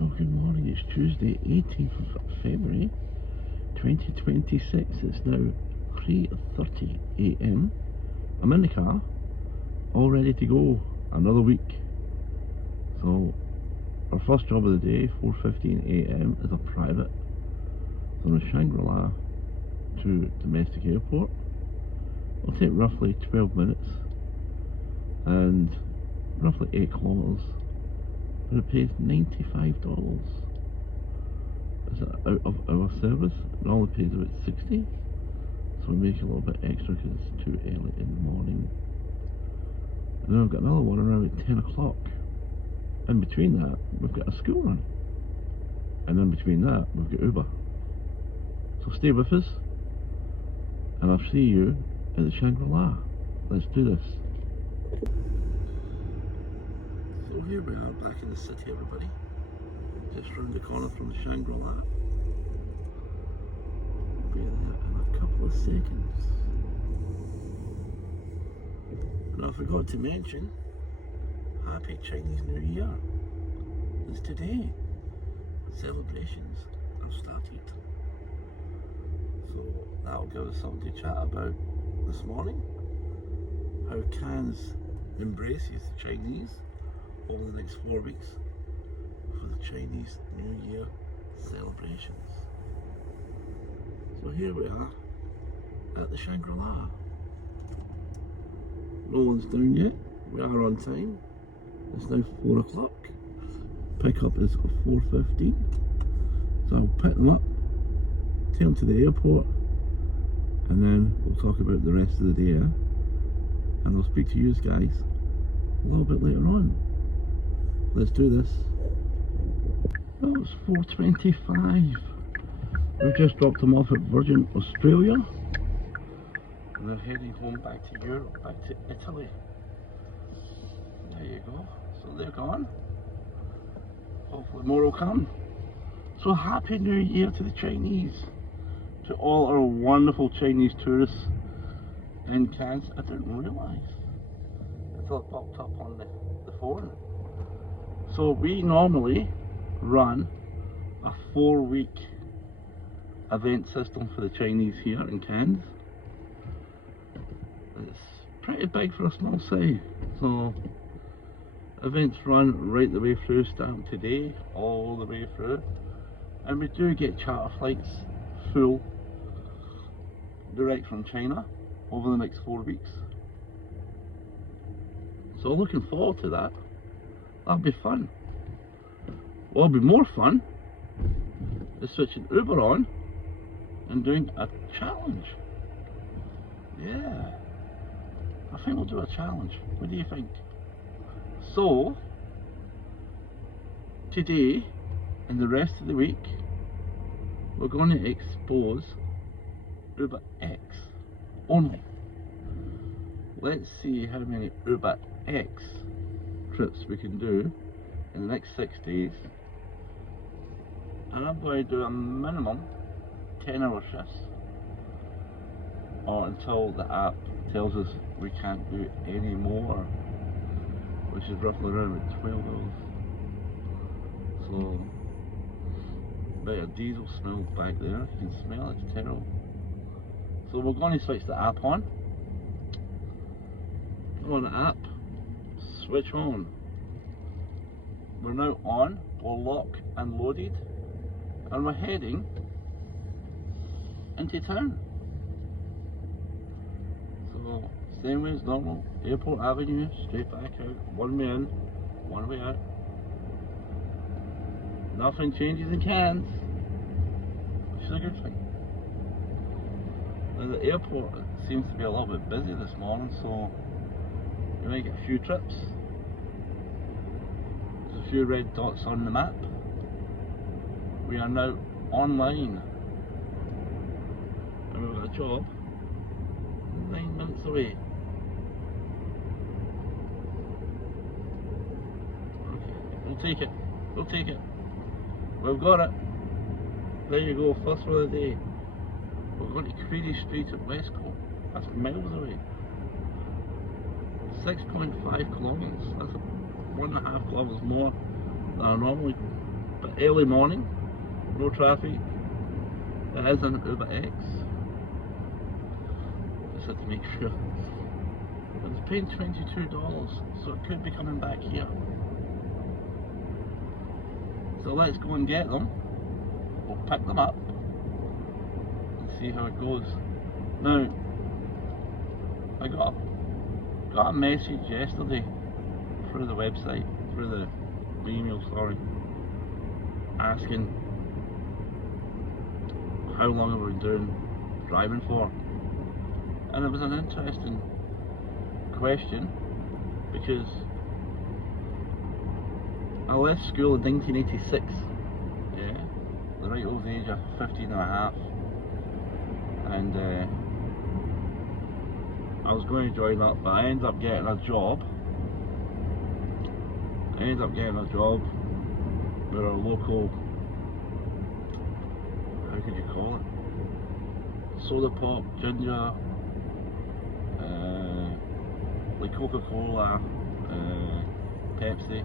Well, good morning. It's Tuesday, 18th of February 2026. It's now 3:30 a.m. I'm in the car, all ready to go. Another week. So, our first job of the day, 4:15 a.m. is a private from the Shangri-La to domestic airport. It'll take roughly 12 minutes and roughly 8 kilometres. But it pays $95. Is it out of our service? It only pays about 60, so we make a little bit extra because it's too early in the morning. And then we've got another one around at 10 o'clock. In between that, we've got a school run, and in between that, we've got Uber. So stay with us, and I'll see you at the Shangri-La. Let's do this. So here we are back in the city, everybody. Just round the corner from the Shangri-La. We'll be there in a couple of seconds. And I forgot to mention, Happy Chinese New Year. It's today. Celebrations have started. So that'll give us something to chat about this morning. How Cairns embraces the Chinese over the next 4 weeks for the Chinese New Year celebrations. So here we are at the Shangri-La. No one's down yet. We are on time. It's now 4 o'clock. Pickup is 4:15. So I'll pick them up, take them to the airport, and then we'll talk about the rest of the day. And I'll speak to you guys a little bit later on. Let's do this. Oh, it's 4:25. We've just dropped them off at Virgin Australia. And they're heading home back to Europe, back to Italy. There you go. So they're gone. Hopefully more will come. So Happy New Year to the Chinese. To all our wonderful Chinese tourists in Cairns. I didn't realise until it popped up on the phone. So we normally run a 4-week event system for the Chinese here in Cairns. It's pretty big for a small city. So events run right the way through, starting today, all the way through. And we do get charter flights full, direct from China, over the next 4 weeks. So looking forward to that. That'll be fun. What'll be more fun is switching Uber on and doing a challenge. Yeah, I think we'll do a challenge. What do you think? So, today and the rest of the week, we're going to expose Uber X only. Let's see how many Uber X trips we can do in the next 6 days. And I'm going to do a minimum 10-hour shifts, or until the app tells us we can't do any more, which is roughly around 12 hours. So, bit of diesel smell back there. You can smell it, it's terrible. So we're going to switch the app on. Come on, the app, switch on. We're now on, we're locked and loaded, and we're heading into town. So, same way as normal, Airport Avenue, straight back out, one way in, one way out. Nothing changes in Cairns, which is a good thing. Now the airport seems to be a little bit busy this morning, so we might get a few trips. There's a few red dots on the map. We are now online, and we've got a job 9 minutes away. Okay, we'll take it. We'll take it. We've got it. There you go, first one of the day. We're going to Creedy Street at Westcote. That's miles away. 6.5 kilometres. That's 1.5 kilometres more than I normally But early morning, no traffic. It is an Uber X. Just had to make sure. I was paying $22, so it could be coming back here. So let's go and get them. We'll pick them up and see how it goes. Now, I got a message yesterday through the website, through the email, sorry, asking how long have we been driving for, and it was an interesting question because I left school in 1986, yeah, the right old age of 15 and a half, and I was going to join up, but I ended up getting a job. With a local, how could you call it? Soda pop, ginger, like Coca-Cola, Pepsi,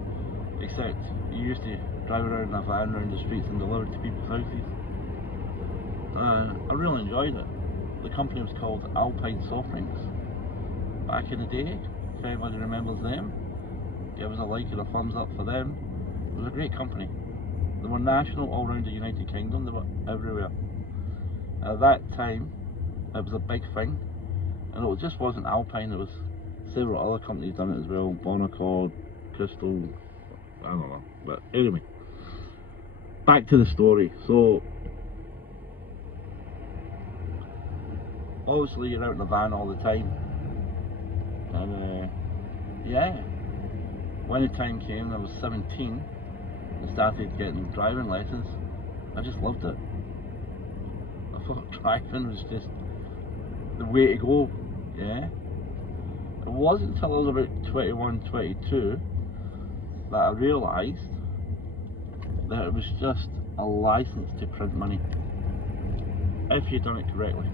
except you used to drive around in a van around the streets and deliver to people's houses. I really enjoyed it. The company was called Alpine Soft Drinks. Back in the day, if anybody remembers them, give us a like and a thumbs up for them. It was a great company. They were national all around the United Kingdom, they were everywhere. At that time, it was a big thing, and it just wasn't Alpine, there was several other companies done it as well, Bonaccord, Crystal, I don't know. But anyway, back to the story. So, obviously you're out in the van all the time, and yeah, when the time came, I was 17 and started getting driving lessons. I just loved it. I thought driving was just the way to go, yeah. It wasn't until I was about 21, 22 that I realised that it was just a license to print money. If you'd done it correctly.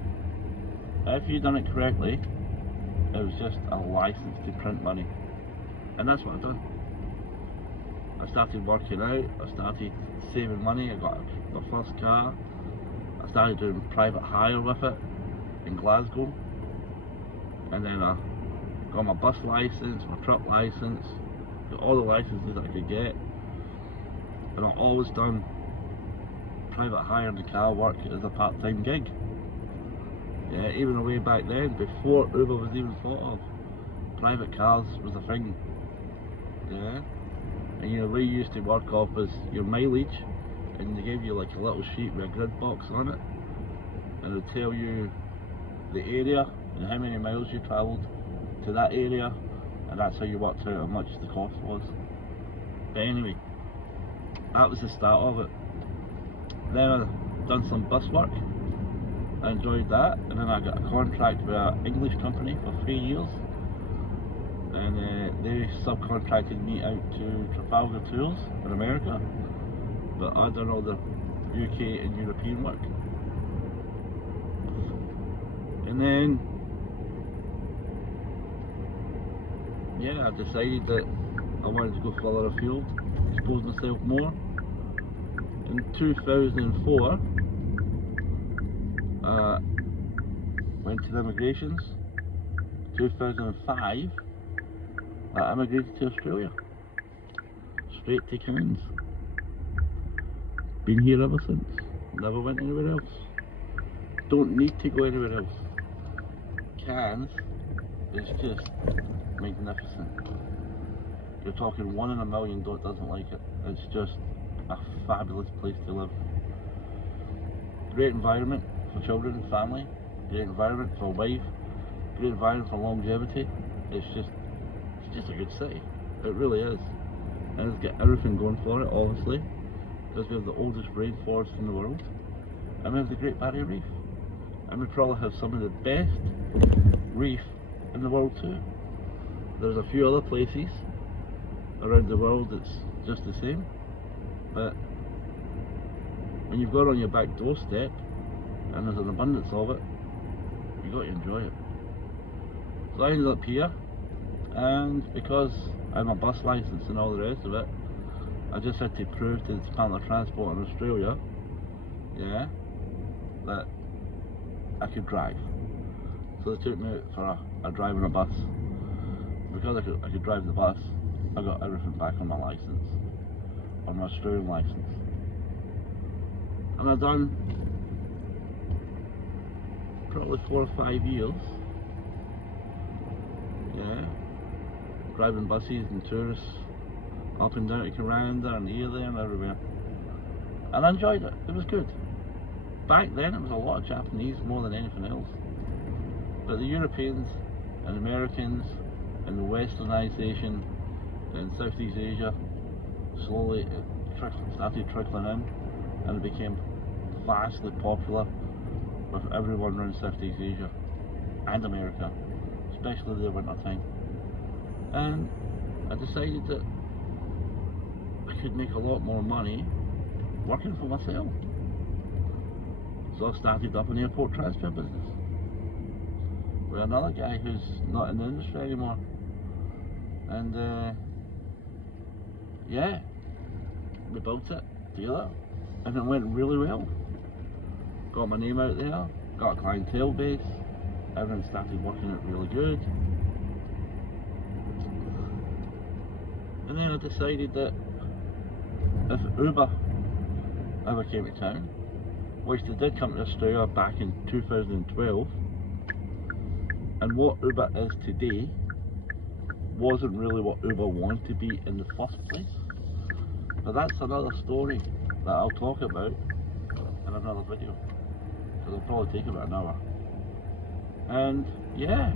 If you'd done it correctly, it was just a license to print money. And that's what I've done. I started working out, I started saving money, I got my first car, I started doing private hire with it in Glasgow, and then I got my bus licence, my truck licence, got all the licences that I could get, and I've always done private hire and car work as a part-time gig. Yeah, even way back then, before Uber was even thought of, private cars was a thing. Yeah, and you know, we used to work off as your mileage, and they gave you like a little sheet with a grid box on it, and it'll tell you the area and how many miles you travelled to that area, and that's how you worked out how much the cost was. But anyway, that was the start of it. Then I done some bus work, I enjoyed that, and then I got a contract with an English company for 3 years, and they subcontracted me out to Trafalgar Tours in America, but I done all the UK and European work. And then, yeah, I decided that I wanted to go further afield, expose myself more. In 2004, went to the immigrations. 2005, I immigrated to Australia, straight to Cairns. Been here ever since, never went anywhere else. Don't need to go anywhere else. Cairns is just magnificent. You're talking 1 in a million doesn't like it. It's just a fabulous place to live. Great environment for children and family, great environment for a wife, great environment for longevity. It's just a good city. It really is. And it's got everything going for it, obviously, because we have the oldest rainforest in the world, and we have the Great Barrier Reef, and we probably have some of the best reef in the world too. There's a few other places around the world that's just the same, but when you've got it on your back doorstep and there's an abundance of it, you've got to enjoy it. So I ended up here, and because I have a bus licence and all the rest of it, I just had to prove to the Department of Transport in Australia, yeah, that I could drive. So they took me out for a drive on a bus. Because I could drive the bus, I got everything back on my licence, on my Australian licence. And I've done probably 4 or 5 years, yeah, driving buses and tourists up and down to Kuranda and here, there and everywhere. And I enjoyed it, it was good. Back then it was a lot of Japanese more than anything else. But the Europeans and Americans and the westernisation in Southeast Asia slowly started trickling in, and it became vastly popular with everyone around Southeast Asia and America, especially the winter time. And I decided that I could make a lot more money working for myself. So I started up an airport transfer business with another guy who's not in the industry anymore. And yeah, we built it together and it went really well. Got my name out there, got a clientele base, everything started working out really good. And then I decided that if Uber ever came to town, which they did come to Australia back in 2012, and what Uber is today wasn't really what Uber wanted to be in the first place. But that's another story that I'll talk about in another video, because it'll probably take about an hour. And yeah,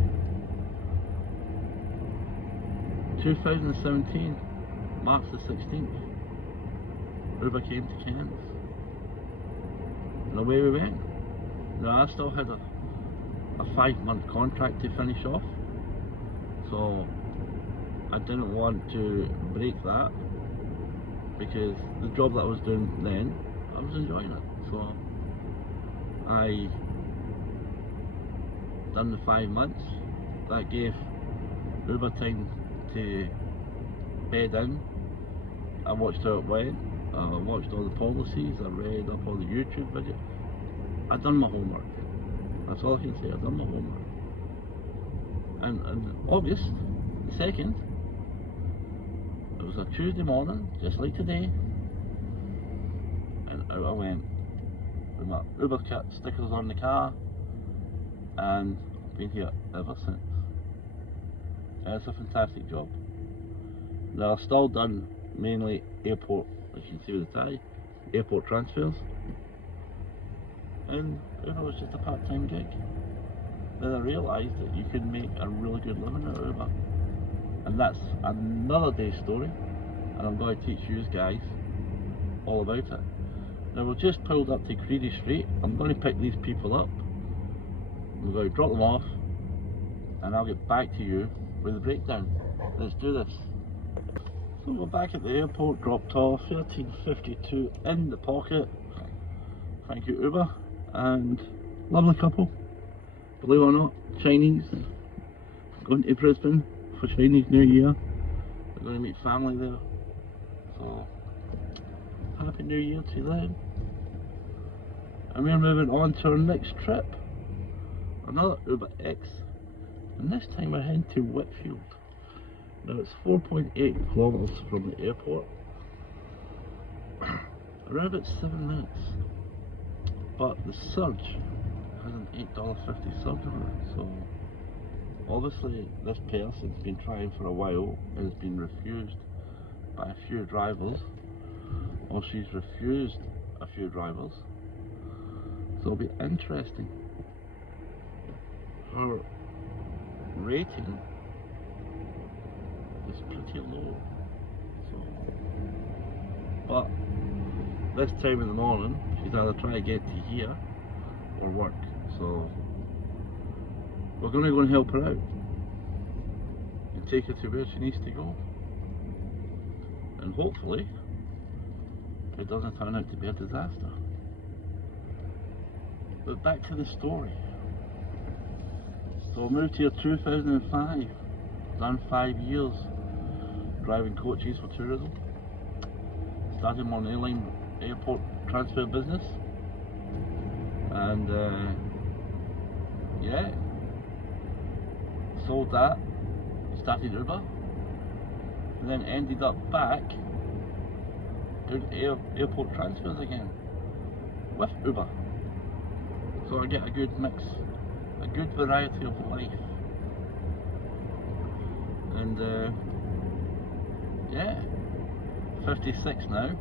2017, March the 16th, Uber came to Cairns, and away we went. Now I still had a 5-month contract to finish off, so I didn't want to break that, because the job that I was doing then, I was enjoying it. So I done the 5 months. That gave Uber time to bed in. I watched how it went, I watched all the policies, I read up all the YouTube videos. I done my homework. That's all I can say, I done my homework. And August 2nd, it was a Tuesday morning, just like today, and out I went with my Uber Kit stickers on the car, and I've been here ever since. And it's a fantastic job. Now I've still done mainly airport, as you can see with the tie, airport transfers, and Uber was just a part-time gig. Then I realised that you could make a really good living out of Uber. And that's another day's story, and I'm going to teach you guys all about it. Now we've just pulled up to Creedy Street. I'm going to pick these people up, we're going to drop them off, and I'll get back to you with the breakdown. Let's do this. So we're back at the airport, dropped off, $13.52 in the pocket. Thank you Uber, and lovely couple, believe it or not, Chinese, going to Brisbane for Chinese New Year. We're going to meet family there, so Happy New Year to them. And we're moving on to our next trip, another Uber X, and this time we're heading to Whitfield. Now it's 4.8 kilometres from the airport, around about 7 minutes, but the surge has an $8.50 surge on it, so obviously this person's been trying for a while and has been refused by a few drivers, or she's refused a few drivers, so it'll be interesting. Her rating is pretty low, so, but this time in the morning she's either trying to get to here or work, so we're going to go and help her out and take her to where she needs to go, and hopefully it doesn't turn out to be a disaster. But back to the story. So I moved here 2005, done 5 years driving coaches for tourism, started my own airport transfer business, and yeah, sold that, started Uber, and then ended up back doing airport transfers again with Uber. So I get a good mix, a good variety of life, and yeah, 56 now.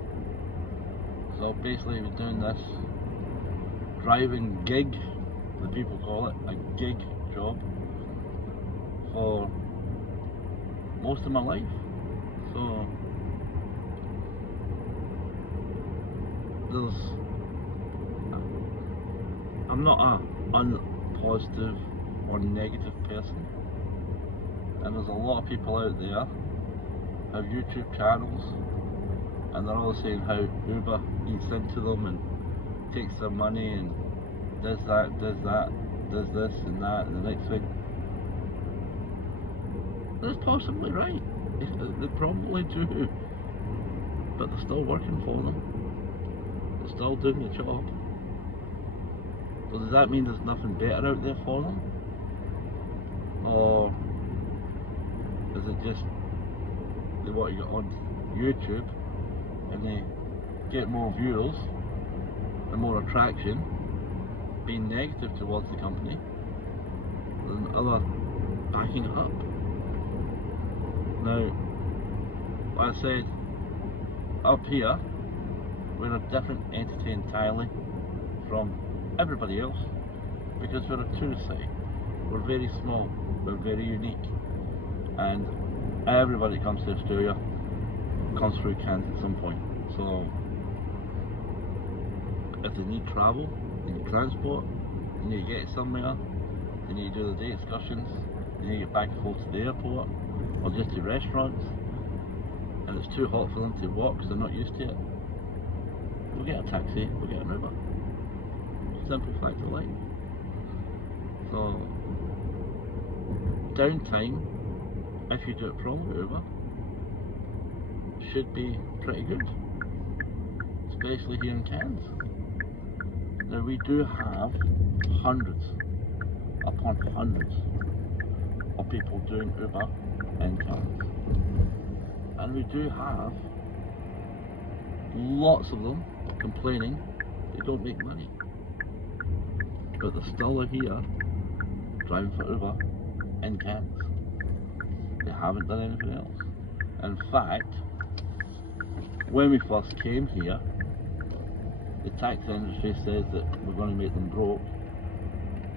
So basically we're doing this driving gig, the people call it, a gig job, for most of my life. So I'm not a unpositive or negative person, and there's a lot of people out there have YouTube channels, and they're all saying how Uber eats into them and takes their money and does that, does this and that and the next thing. That's possibly right. They probably do, but they're still working for them. They're still doing the job. So does that mean there's nothing better out there for them? Or is it just they want to get on YouTube and they get more viewers and more attraction being negative towards the company than other backing it up? Now, like I said, up here we're a different entity entirely from everybody else, because we're a tourist city. We're very small, we're very unique, and everybody that comes to Australia comes through Cairns at some point. So if they need travel, they need transport, they need to get somewhere, they need to do the day excursions, they need to get back and forth to the airport or just to restaurants, and it's too hot for them to walk because they're not used to it, we'll get a taxi, we'll get an Uber. Simple fact of life. So downtime, if you do it properly, Uber, should be pretty good, especially here in Cairns. Now we do have hundreds upon hundreds of people doing Uber in Cairns, and we do have lots of them complaining they don't make money, but they're still here driving for Uber in Cairns. They haven't done anything else. In fact, when we first came here, the taxi industry says that we're going to make them broke.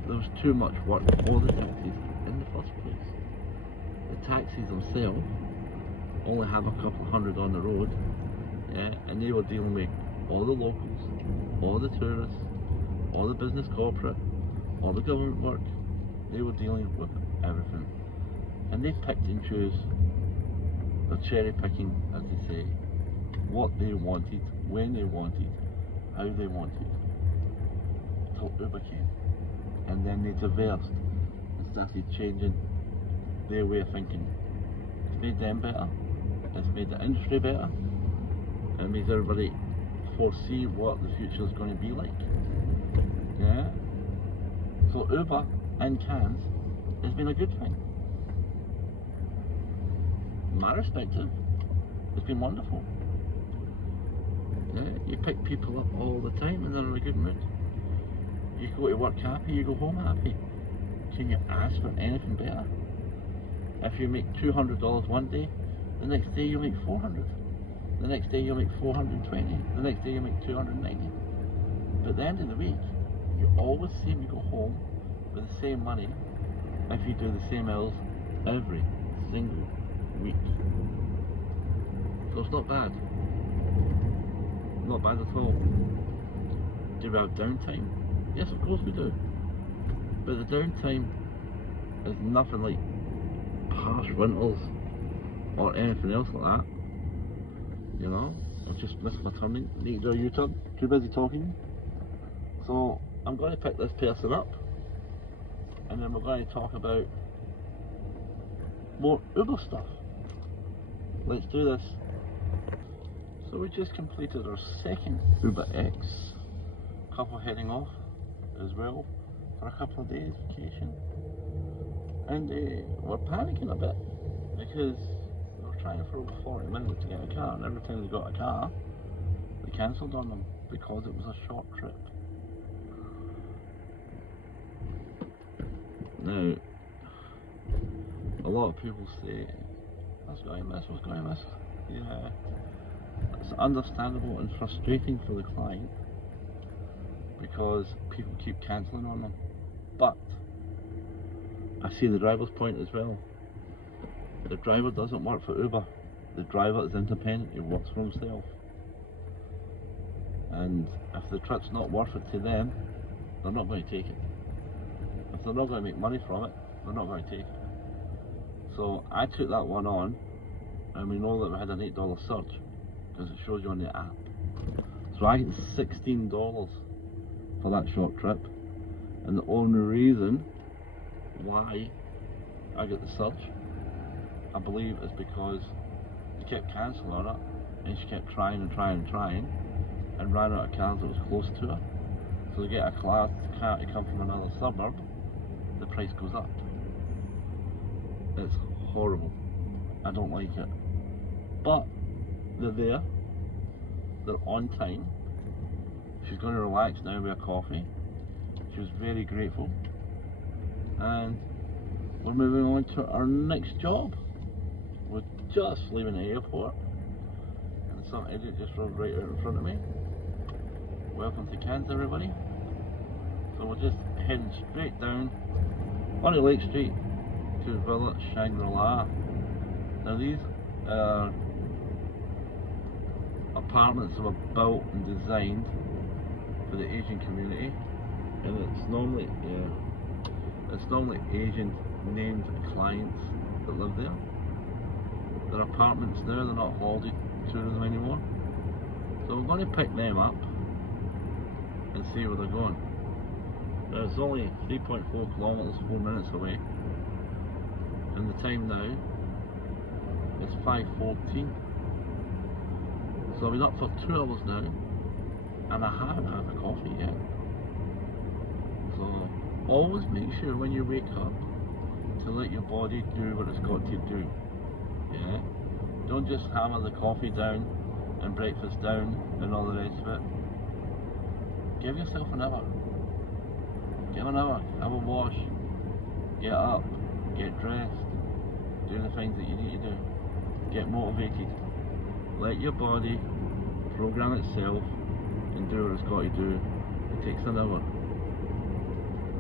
There was too much work for all the taxis in the first place. The taxis themselves only have a couple hundred on the road, yeah, and they were dealing with all the locals, all the tourists, all the business corporate, all the government work. They were dealing with everything, and they picked and chose. They're cherry picking, as they say, what they wanted, when they wanted, how they wanted, till Uber came, and then they diversed and started changing their way of thinking. It's made them better, it's made the industry better, and it makes everybody foresee what the future is going to be like. Yeah. So Uber in Cairns has been a good thing. From my perspective, it's been wonderful. Yeah, you pick people up all the time and they're in a good mood. You go to work happy, you go home happy. Can you ask for anything better? If you make $200 one day, the next day you make 400. The next day you make 420. The next day you make 290. But at the end of the week, you always seem to go home with the same money if you do the same hours every single week. So it's not bad. Not bad at all. Do we have downtime? Yes, of course we do. But the downtime is nothing like harsh winters or anything else like that. You know, I've just missed my turning. Need to do a U-turn. Too busy talking. So I'm going to pick this person up, and then we're going to talk about more Uber stuff. Let's do this. So we just completed our second Uber X. Couple heading off as well for a couple of days vacation. And we're panicking a bit because we were trying for over 40 minutes to get a car, and every time they got a car, they cancelled on them because it was a short trip. Now, a lot of people say, what's going to miss, what's going to miss? Yeah, it's understandable and frustrating for the client because people keep cancelling on them. But I see the driver's point as well. The driver doesn't work for Uber. The driver is independent, he works for himself. And if the trip's not worth it to them, they're not going to take it. If they're not going to make money from it, they're not going to take it. So I took that one on, and we know that we had an $8 surge because it shows you on the app. So I get $16 for that short trip, and the only reason why I get the surge, I believe, is because she kept cancelling on it, and she kept trying and trying and trying, and ran out of cars that was close to her. So to get a car to come from another suburb, the price goes up. It's horrible. I don't like it. But they're there. They're on time. She's going to relax now with a coffee. She was very grateful. And we're moving on to our next job. We're just leaving the airport, and some idiot just rode right out in front of me. Welcome to Cairns, everybody. So we're just heading straight down onto Lake Street to Villa Shangri-La. Now these are apartments that were built and designed for the Asian community, and it's normally Asian named clients that live there. They're apartments now, they're not holiday tourism anymore. So we're going to pick them up and see where they're going. Now it's only 3.4 kilometres, 4 minutes away, and the time now is 5:14. So I've been up for 2 hours now, and I haven't had a coffee yet. So always make sure when you wake up to let your body do what it's got to do. Yeah? Don't just hammer the coffee down and breakfast down and all the rest of it. Give yourself an hour. Give an hour, have a wash, get up, get dressed, do the things that you need to do, get motivated. Let your body program itself and do what it's got to do. It takes an hour.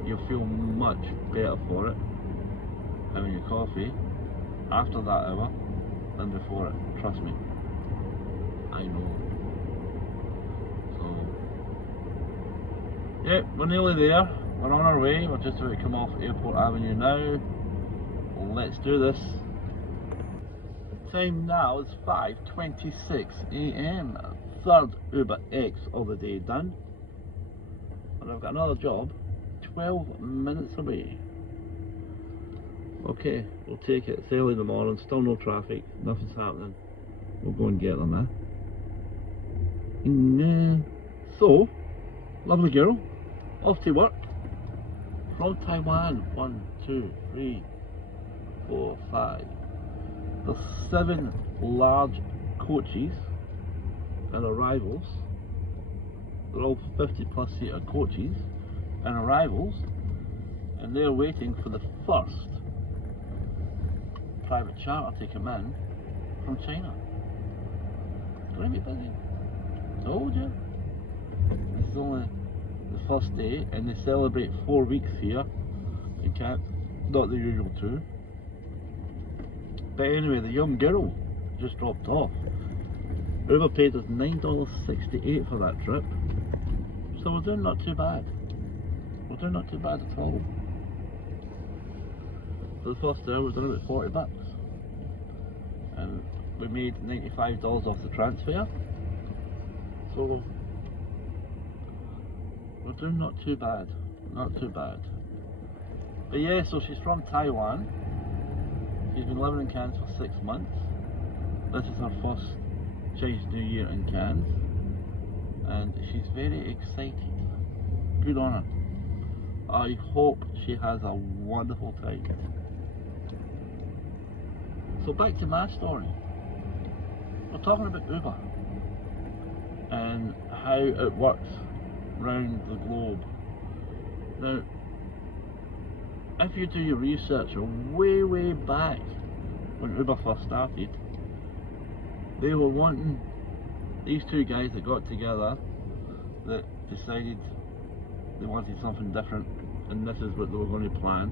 You'll feel much better for it having a coffee after that hour than before it, trust me. I know. So, yeah, we're nearly there. We're on our way. We're just about to come off Airport Avenue now. Let's do this. Time now is 5:26 AM. Third Uber X of the day done. And I've got another job 12 minutes away. Okay, we'll take it. It's early in the morning, still no traffic, nothing's happening. We'll go and get them now. So, lovely girl, off to work. From Taiwan, 1, 2, 3, 4, 5. There's 7 large coaches and arrivals. They're all 50+ seater coaches and arrivals, and they're waiting for the first private charter to come in from China. It's going to be busy. Told you. This is only the first day, and they celebrate 4 weeks here in Cairns, not the usual 2. But anyway, the young girl just dropped off. Uber paid us $9.68 for that trip, so we're doing not too bad. We're doing not too bad at all. For the first hour, we've done about $40, and we made $95 off the transfer. So we're doing not too bad, not too bad. But yeah, so she's from Taiwan. She's been living in Cairns for 6 months. This is her first Chinese New Year in Cannes, and she's very excited. Good on her. I hope she has a wonderful time. So back to my story. We're talking about Uber and how it works around the globe. Now, if you do your research way back when Uber first started, they were wanting, these two guys that got together that decided they wanted something different, and this is what they were going to plan.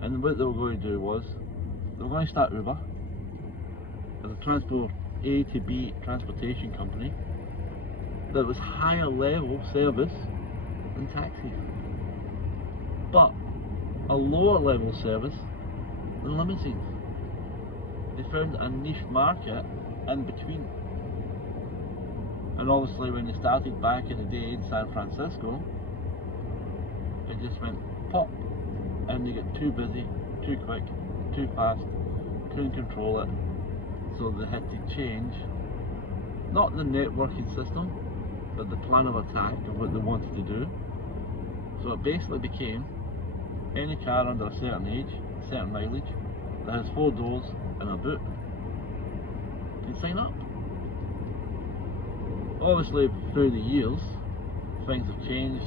And what they were going to do was they were going to start Uber as a transport A to B transportation company that was higher level service than taxis, but a lower level service than limousines. They found a niche market in between. And obviously when they started back in the day in San Francisco, it just went pop, and they got too busy, too quick, too fast, couldn't control it, so they had to change, not the networking system, but the plan of attack of what they wanted to do. So it basically became any car under a certain age, certain mileage, that has 4 doors and a boot can sign up. Obviously through the years things have changed,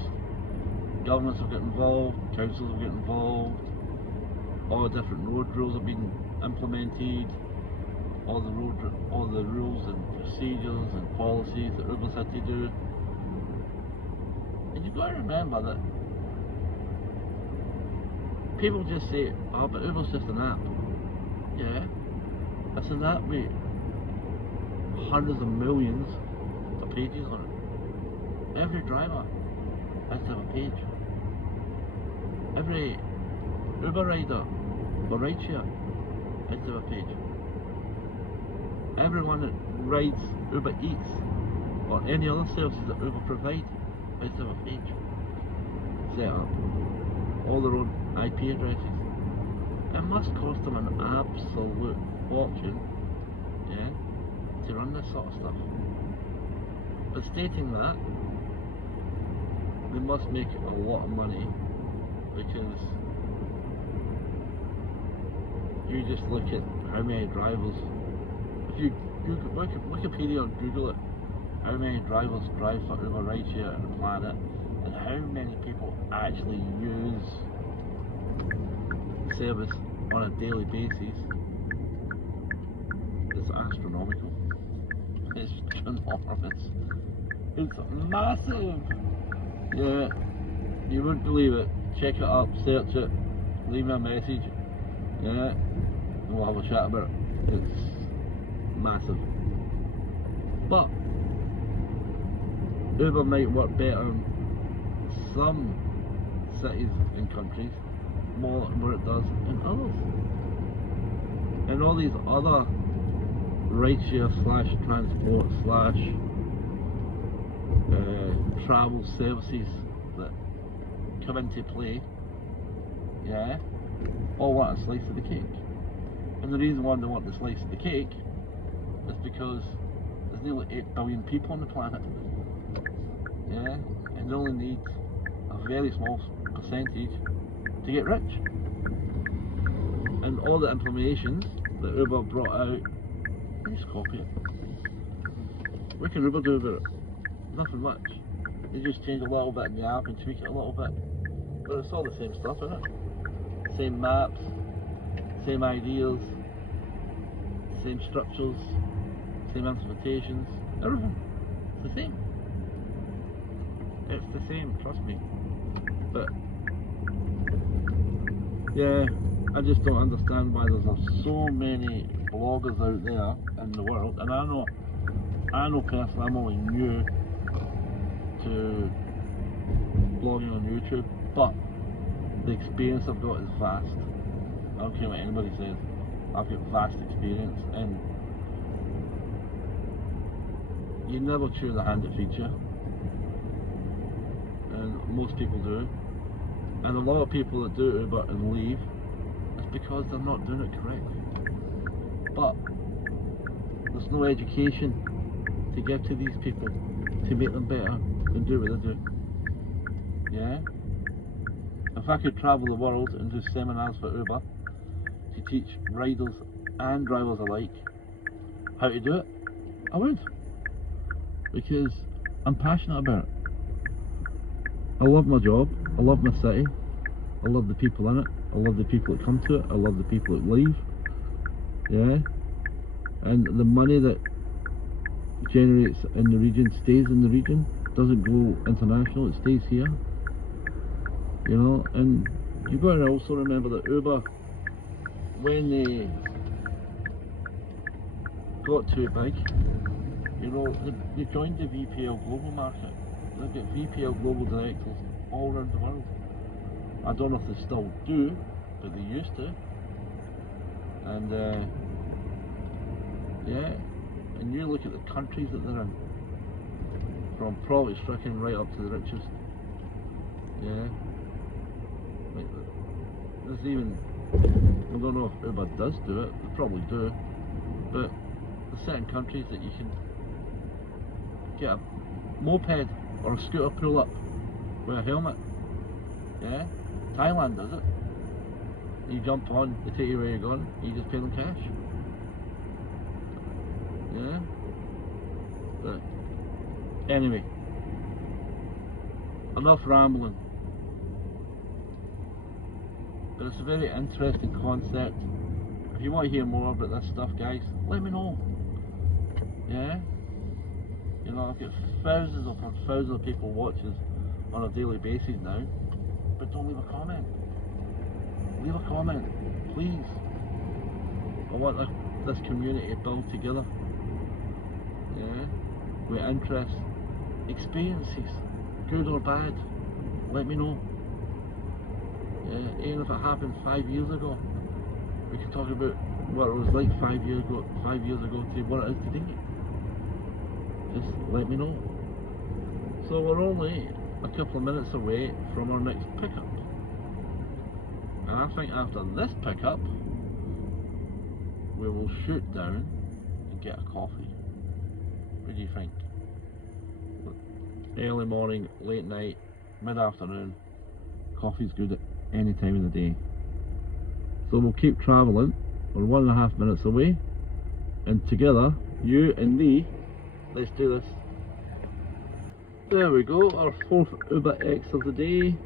governments have got involved, councils have got involved, all different road rules have been implemented, all the rules and procedures and policies that Uber's had to do. And you've got to remember that people just say, oh, but Uber's just an app. Yeah, it's an app with hundreds of millions of pages on it. Every driver has to have a page. Every Uber rider or rideshare has to have a page. Everyone that rides Uber Eats or any other services that Uber provide has to have a page set up. All their own IP addresses. It must cost them an absolute fortune, yeah, to run this sort of stuff. But stating that, they must make a lot of money, because you just look at how many drivers, if you Google, Wikipedia or Google it, how many drivers drive for Uber rideshare on the planet, and how many people actually use the service on a daily basis, it's astronomical. It's enormous. It's massive. Yeah, you wouldn't believe it. Check it up, search it, leave me a message. Yeah, and we'll have a chat about it. It's massive. But Uber might work better in some cities and countries more than what it does in others. And all these other rideshare / transport / travel services that come into play, yeah, all want a slice of the cake. And the reason why they want the slice of the cake is because there's nearly 8 billion people on the planet, yeah, and they only need a very small percentage to get rich. And all the implementations that Uber brought out, they just copy it. What can Uber do about it? Nothing much. They just change a little bit in the app and tweak it a little bit. But it's all the same stuff, isn't it? Same maps, same ideas, same structures, same implementations, everything. It's the same. It's the same, trust me. But yeah, I just don't understand why there's so many bloggers out there in the world. And I know personally, I'm only new to blogging on YouTube, but the experience I've got is vast. I don't care what anybody says, I've got vast experience, and you never chew the hand that feeds you, and most people do. And a lot of people that do Uber and leave, it's because they're not doing it correctly. But there's no education to give to these people to make them better and do what they do. Yeah? If I could travel the world and do seminars for Uber to teach riders and drivers alike how to do it, I would. Because I'm passionate about it. I love my job, I love my city, I love the people in it, I love the people that come to it, I love the people that leave. Yeah? And the money that generates in the region stays in the region, doesn't go international, it stays here. You know, and you've got to also remember that Uber, when they got too big, you know, they joined the VPL global market. They've got VPL global directors all around the world. I don't know if they still do, but they used to. And yeah, and you look at the countries that they're in, from poverty stricken right up to the richest. Yeah. Like, there's even, I don't know if Uber does do it, they probably do, but there's certain countries that you can get a moped or a scooter pull up with a helmet. Yeah, Thailand does it. You jump on, they take you where you're going, you just pay them cash. Yeah, but anyway, enough rambling. But it's a very interesting concept. If you want to hear more about this stuff, guys, let me know. Yeah? You know, I've got thousands upon thousands of people watching on a daily basis now. But don't leave a comment. Leave a comment, please. I want this community to build together. Yeah? With interests, experiences, good or bad. Let me know. Yeah, even if it happened 5 years ago, we can talk about what it was like 5 years ago to what it is today. Just let me know. So we're only a couple of minutes away from our next pickup. And I think after this pickup, we will shoot down and get a coffee. What do you think? Early morning, late night, mid-afternoon, coffee's good at any time of the day. So we'll keep travelling. We're 1.5 minutes away, and together, you and me, let's do this. There we go, our fourth Uber X of the day.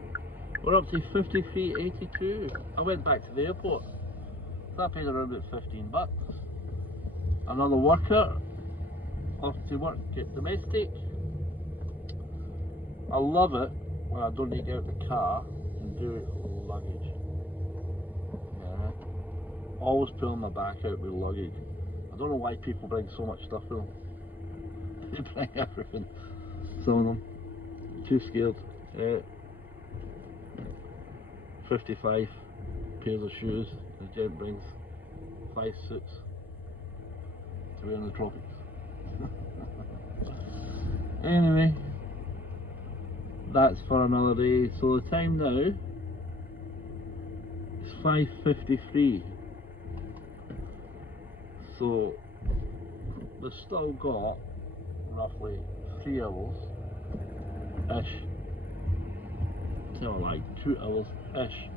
We're up to 53.82. I went back to the airport, so I paid around about 15 bucks. Another worker, off to work, get domestic. I love it when I don't need to get out the car and do luggage. Yeah. Always pulling my back out with luggage. I don't know why people bring so much stuff with them. They bring everything. Some of them. Too scared. 55 pairs of shoes. The gent brings 5 suits to wear in the tropics. Anyway, that's for another day. So the time now is 5:53. So we've still got roughly 3 hours ish. Tell like 2 hours ish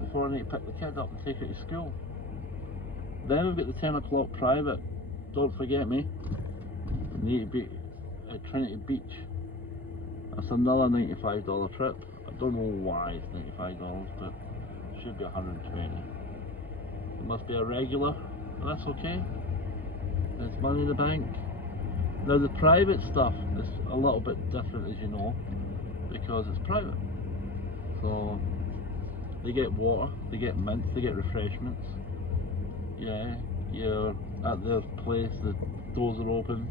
before I need to pick the kid up and take her to school. Then we've got the 10 o'clock private. Don't forget me. I need to be at Trinity Beach. That's another $95 trip. I don't know why it's $95, but it should be 120. It must be a regular, but that's okay. It's money in the bank. Now the private stuff is a little bit different, as you know, because it's private. So they get water, they get mints, they get refreshments. Yeah, you're at their place, the doors are open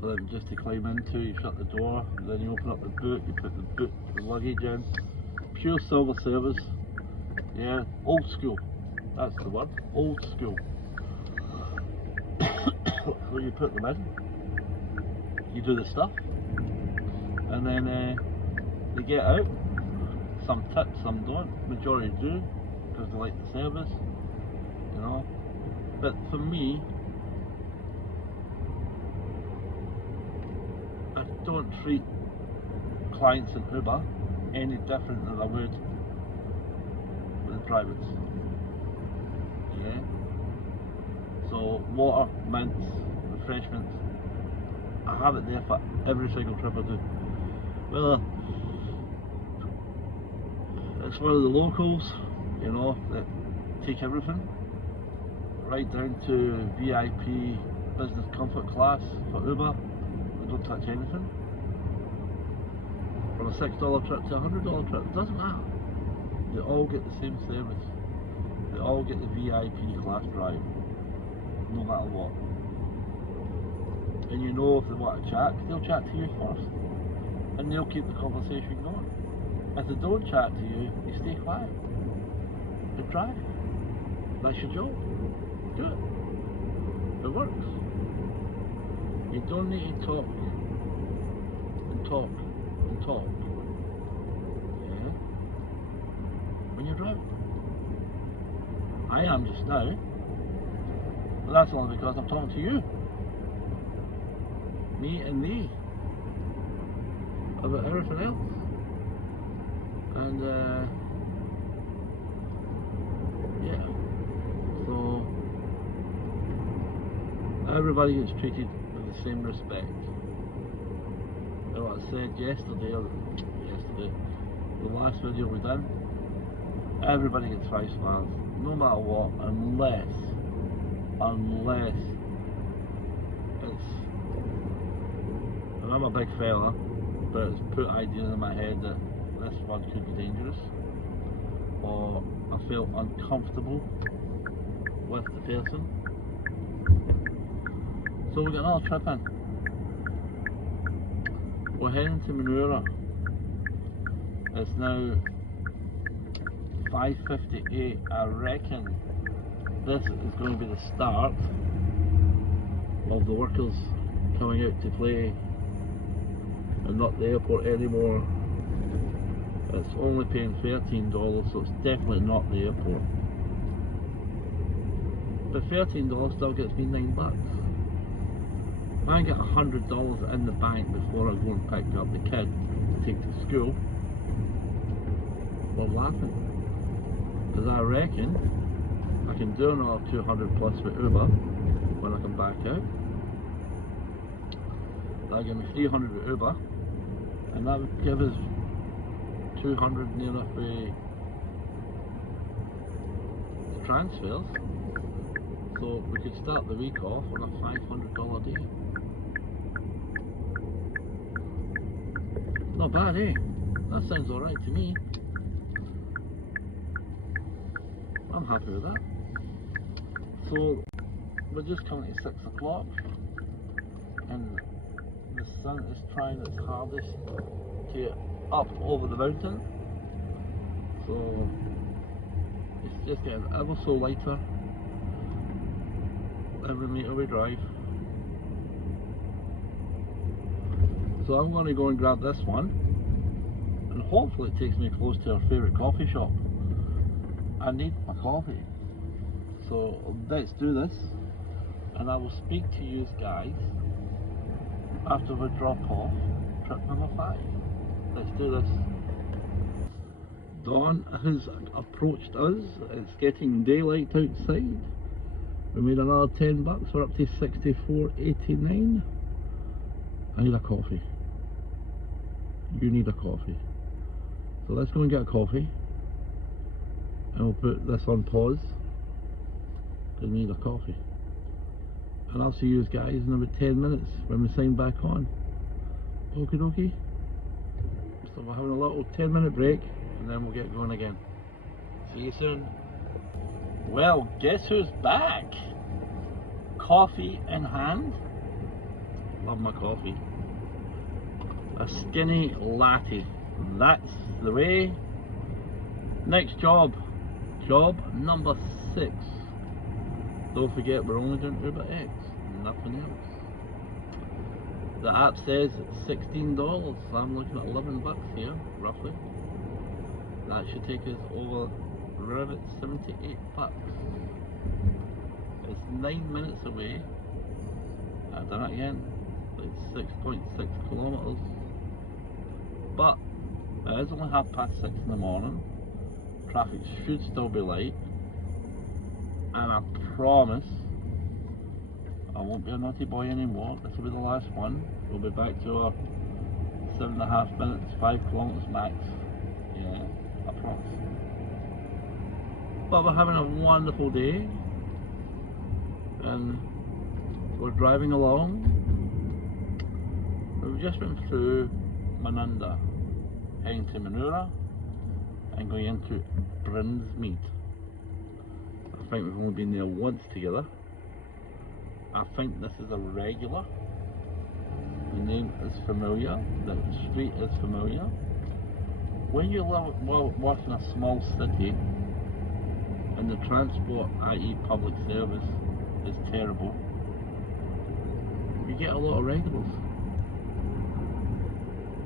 for them just to climb into. You shut the door, then you open up the boot, you put the luggage in. Pure silver service. Yeah, old school. That's the word, old school. So you put them in, you do the stuff, and then they get out. Some tip, some don't. Majority do, because they like the service, you know. But for me, don't treat clients in Uber any different than I would with privates. Yeah. So water, mints, refreshments, I have it there for every single trip I do. Well, it's one of the locals, you know, that take everything, right down to VIP business comfort class for Uber. They don't touch anything. From a $6 trip to a $100 trip, it doesn't matter. They all get the same service. They all get the VIP class drive, no matter what. And you know, if they want to chat, they'll chat to you first, and they'll keep the conversation going. If they don't chat to you, you stay quiet and drive. That's your job. Do it. It works. You don't need to talk and talk and talk. Yeah. When you're driving. I am just now, but that's only because I'm talking to you. Me and thee about everything else. And yeah, so everybody gets treated with the same respect. And what I said yesterday, the last video we done, everybody gets 5 stars, no matter what, unless it's, and I'm a big fella, but it's put ideas in my head that this one could be dangerous, or I feel uncomfortable with the person. So we got another trip in. We're heading to Manura. It's now 5:58. I reckon this is going to be the start of the workers coming out to play and not the airport anymore. It's only paying $13, so it's definitely not the airport. But $13 still gets me $9. If I get $100 in the bank before I go and pick up the kid to take to school, we're laughing. Because I reckon I can do another 200 plus with Uber when I come back out. That'll give me 300 with Uber, and that would give us 200 near enough with the transfers. So we could start the week off on a $500 day. Not bad, eh? That sounds alright to me. I'm happy with that. So we're just coming to 6 o'clock and the sun is trying its hardest to get up over the mountain. So it's just getting ever so lighter every meter we drive. So I'm going to go and grab this one, and hopefully it takes me close to our favourite coffee shop. I need my coffee. So let's do this, and I will speak to you guys after we drop off trip number 5. Let's do this. Dawn has approached us. It's getting daylight outside. We made another $10. We're up to $64.89. I need a coffee. You need a coffee. So let's go and get a coffee. And we'll put this on pause. Because we need a coffee. And I'll see you guys in about 10 minutes when we sign back on. Okie dokie. So we're having a little 10-minute break and then we'll get going again. See you soon. Well, guess who's back? Coffee in hand. Love my coffee. A skinny latte. That's the way. Next job. Job number 6. Don't forget, we're only doing Uber X, nothing else. The app says it's $16, so I'm looking at $11 here, roughly. That should take us over around at $78. It's 9 minutes away. I've done it again. like 6.6 kilometres. But it is only 6:30 in the morning. Traffic should still be light, and I promise I won't be a naughty boy anymore. This will be the last one. We'll be back to our 7.5 minutes, 5 kilometres max. Yeah, I promise. But we're having a wonderful day, and we're driving along. We've just been through Manunda, heading to Manura and going into Brinsmead. I think we've only been there once together. I think this is a regular. The name is familiar, the street is familiar. When you work in a small city and the transport, i.e. public service, is terrible, you get a lot of regulars.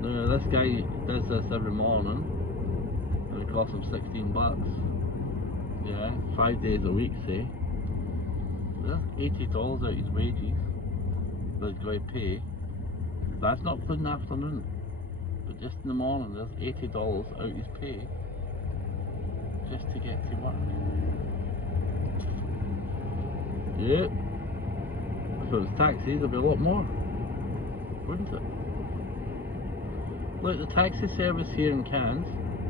Now this guy does this every morning and it costs him 16 bucks. Yeah, 5 days a week, say. That's $80 out his wages that he's going to pay. That's not including the afternoon, but just in the morning there's $80 out his pay just to get to work. Yeah. If it was taxis, there'd be a lot more, wouldn't it? Look, the taxi service here in Cairns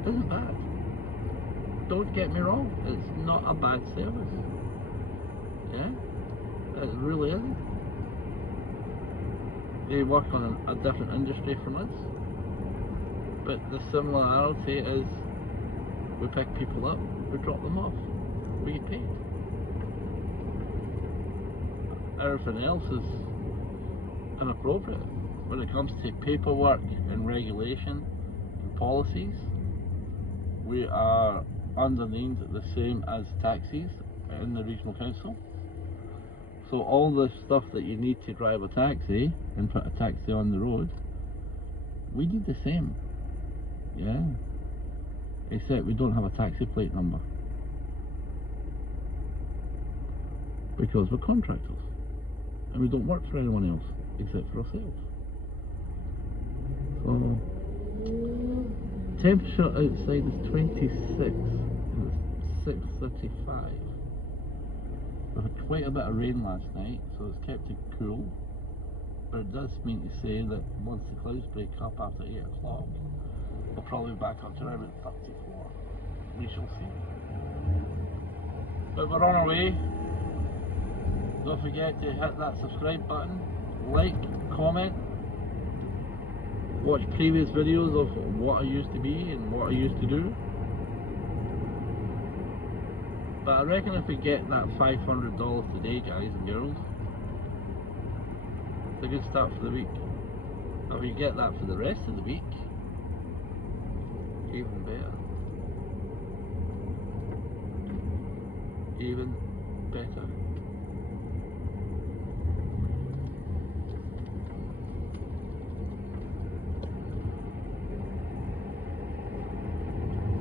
isn't bad. Don't get me wrong, it's not a bad service. Yeah, it really isn't. They work on a different industry from us, but the similarity is we pick people up, we drop them off, we get paid. Everything else is inappropriate when it comes to paperwork and regulation and policies. We are underneath the same as taxis in the regional council. So all the stuff that you need to drive a taxi and put a taxi on the road, we need the same. Yeah. Except we don't have a taxi plate number. Because we're contractors. And we don't work for anyone else except for ourselves. So temperature outside is 26 and it's 6:35. We had quite a bit of rain last night, so it's kept it cool. But it does mean to say that once the clouds break up after 8 o'clock, we'll probably be back up to around 34. We shall see. But we're on our way. Don't forget to hit that subscribe button, like, comment, watch previous videos of what I used to be and what I used to do. But I reckon if we get that $500 today, guys and girls, it's a good start for the week. If we get that for the rest of the week, even better. Even better.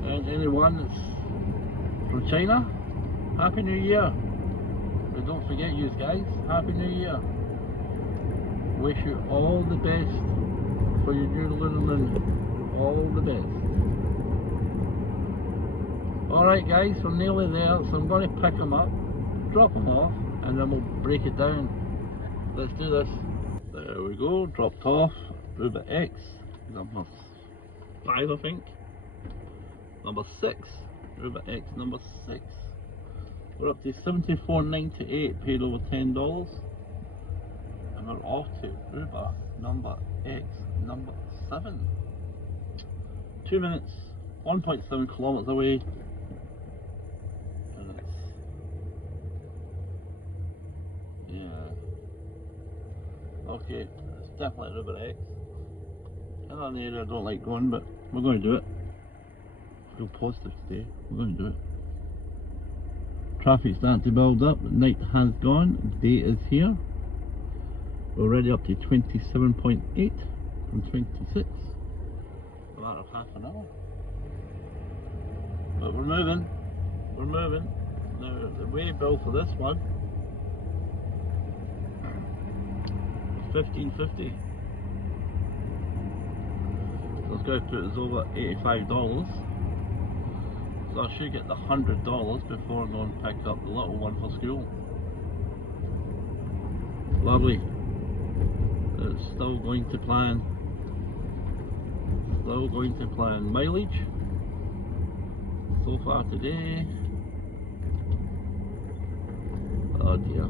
And anyone that's from China, Happy New Year. But don't forget, you guys, Happy New Year. Wish you all the best for your new lunar moon. All the best. Alright guys, we're nearly there, so I'm going to pick them up, drop them off, and then we'll break it down. Let's do this. There we go, dropped off. Uber X, number 5 I think. Number 6. Uber X number 6. We're up to $74.98, paid over $10. And we're off to Uber number X number 7. 2 minutes, 1.7 kilometers away. And it's, yeah. Okay, it's definitely Uber X. In an area I don't like going, but we're going to do it. Feel positive today, we're going to do it. Traffic's starting to build up, night has gone, day is here. We're already up to 27.8 from 26. A matter of half an hour. But we're moving, we're moving. Now the way bill for this one 15.50. So it's going to put us over $85. So I should get the $100 before I go and pick up the little one for school. Lovely. It's still going to plan. Still going to plan. Mileage so far today. Oh dear.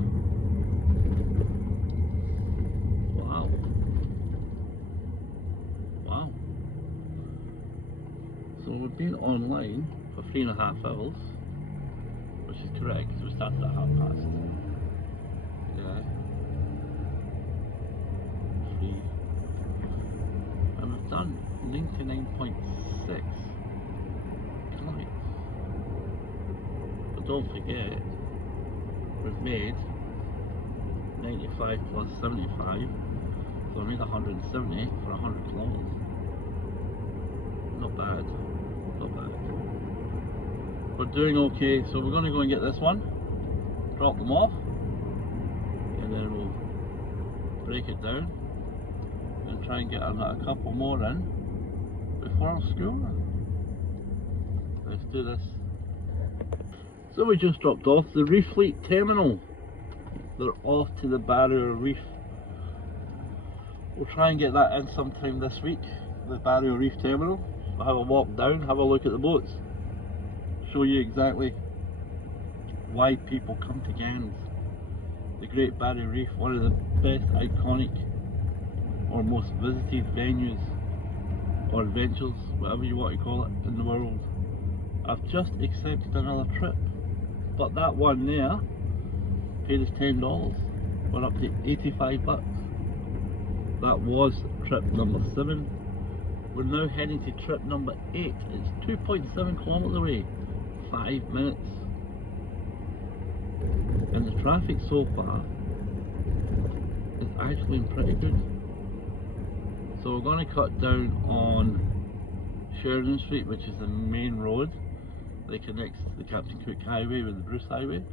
Wow. Wow. So we've been online for 3.5 hours, which is correct because we started at past. Yeah. 3. And we've done 99.6 kilometers. But don't forget, we've made 95 plus 75, so we made 170 for 100 kilometers. Not bad, not bad. We're doing okay, so we're going to go and get this one, drop them off, and then we'll break it down and try and get a couple more in before our school run. Let's do this. So we just dropped off the Reef Fleet Terminal. They're off to the Barrier Reef. We'll try and get that in sometime this week, the Barrier Reef Terminal. We'll have a walk down, have a look at the boats, show you exactly why people come to Cairns. The Great Barrier Reef, one of the best iconic or most visited venues or adventures, whatever you want to call it, in the world. I've just accepted another trip, but that one there paid us $10. We're up to $85. That was trip number 7. We're now heading to trip number 8. It's 2.7 kilometers away, 5 minutes. And the traffic so far is actually pretty good. So we're going to cut down on Sheridan Street, which is the main road that connects the Captain Cook Highway with the Bruce Highway.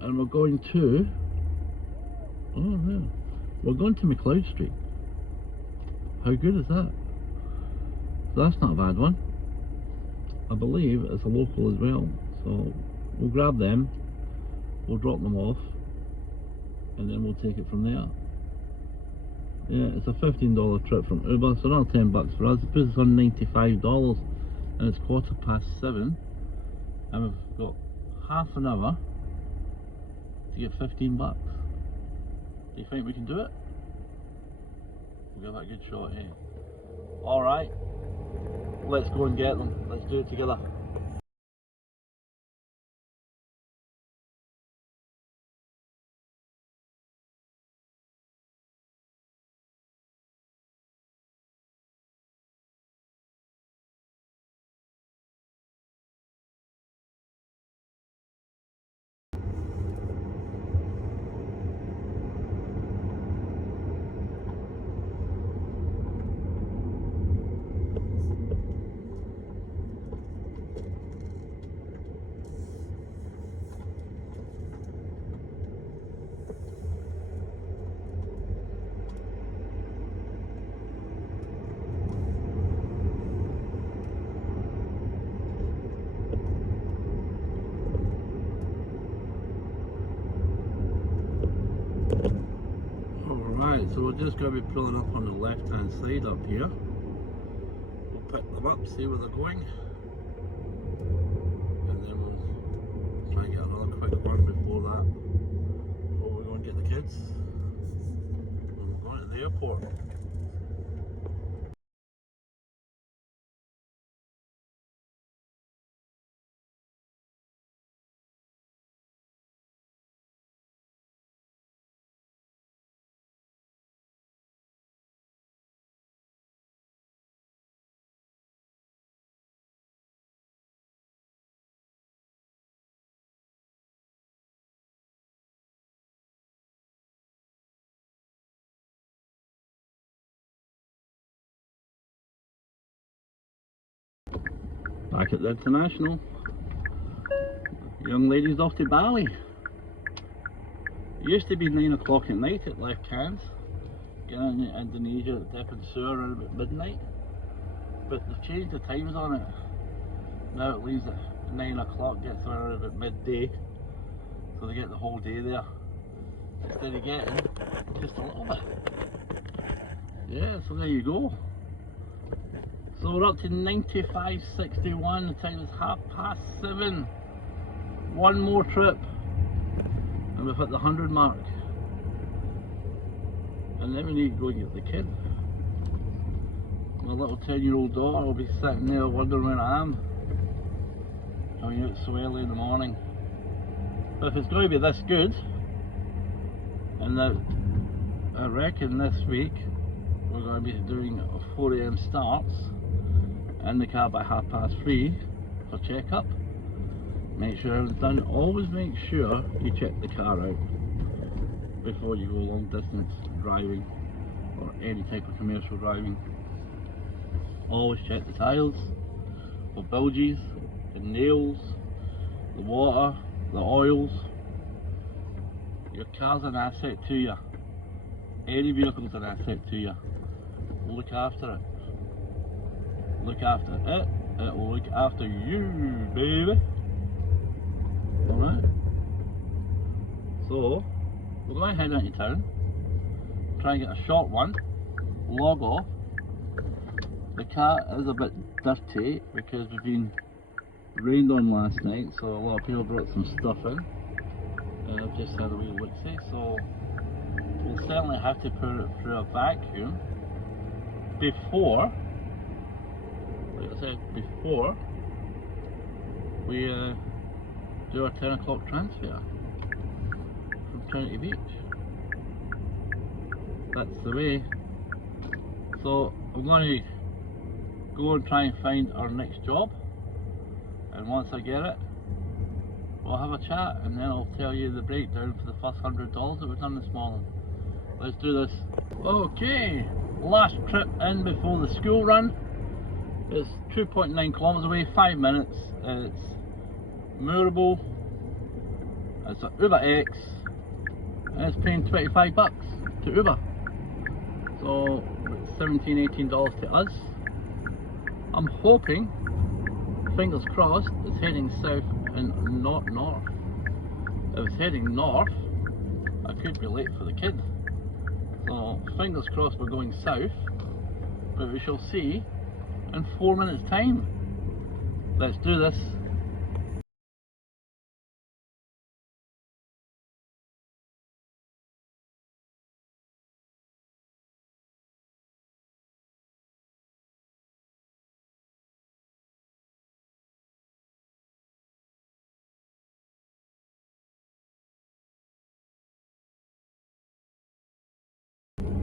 And we're going to, oh there, we're going to McLeod Street. How good is that? So that's not a bad one. I believe it's a local as well. So we'll grab them, we'll drop them off, and then we'll take it from there. Yeah, it's a $15 trip from Uber, so another $10 for us. It puts us on $95, and it's 7:15, and we've got half an hour to get $15. Do you think we can do it? We'll give that a good shot, eh? Alright, let's go and get them. Let's do it together. Alright, so we're just going to be pulling up on the left hand side up here. We'll pick them up, see where they're going, and then we'll try and get another quick one before that, before we go and get the kids when we're going to the airport. Back at the International. Young lady's off to Bali. It used to be 9 o'clock at night it left Cairns, getting into Indonesia at Deppen Sewer around about midnight. But they've changed the times on it. Now it leaves at 9 o'clock, gets around about midday. So they get the whole day there. Instead of getting just a little bit. Yeah, so there you go. So we're up to 95.61, the time is 7:30. One more trip. And we've hit the 100 mark. And then we need to go get the kid. My little 10-year-old daughter will be sitting there wondering where I am. Coming out so early in the morning. But if it's going to be this good, and that I reckon this week we're going to be doing 4 AM starts in the car by 3:30 for check-up. Make sure everything's done. Always make sure you check the car out before you go long distance driving or any type of commercial driving. Always check the tyres for bilges, the nails, the water, the oils. Your car's an asset to you. Any vehicle's an asset to you. Look after it. Look after it. It will look after you, baby. Alright. So, we're going to head into town. Try and get a short one. Log off. The car is a bit dirty because we've been rained on last night, so a lot of people brought some stuff in. And I've just had a wee look-see, so we'll certainly have to put it through a vacuum before, like I said, before we do our 10 o'clock transfer from Trinity Beach. That's the way. So I'm going to go and try and find our next job, and once I get it, we'll have a chat, and then I'll tell you the breakdown for the first $100 that we've done this morning. Let's do this. Okay, last trip in before the school run. It's 2.9 kilometers away, 5 minutes. It's moorable. It's an Uber X, and it's paying 25 bucks to Uber. So it's $17–18 to us. I'm hoping, fingers crossed, it's heading south and not north. If it's heading north, I could be late for the kid. So fingers crossed we're going south, but we shall see in 4 minutes time. Let's do this.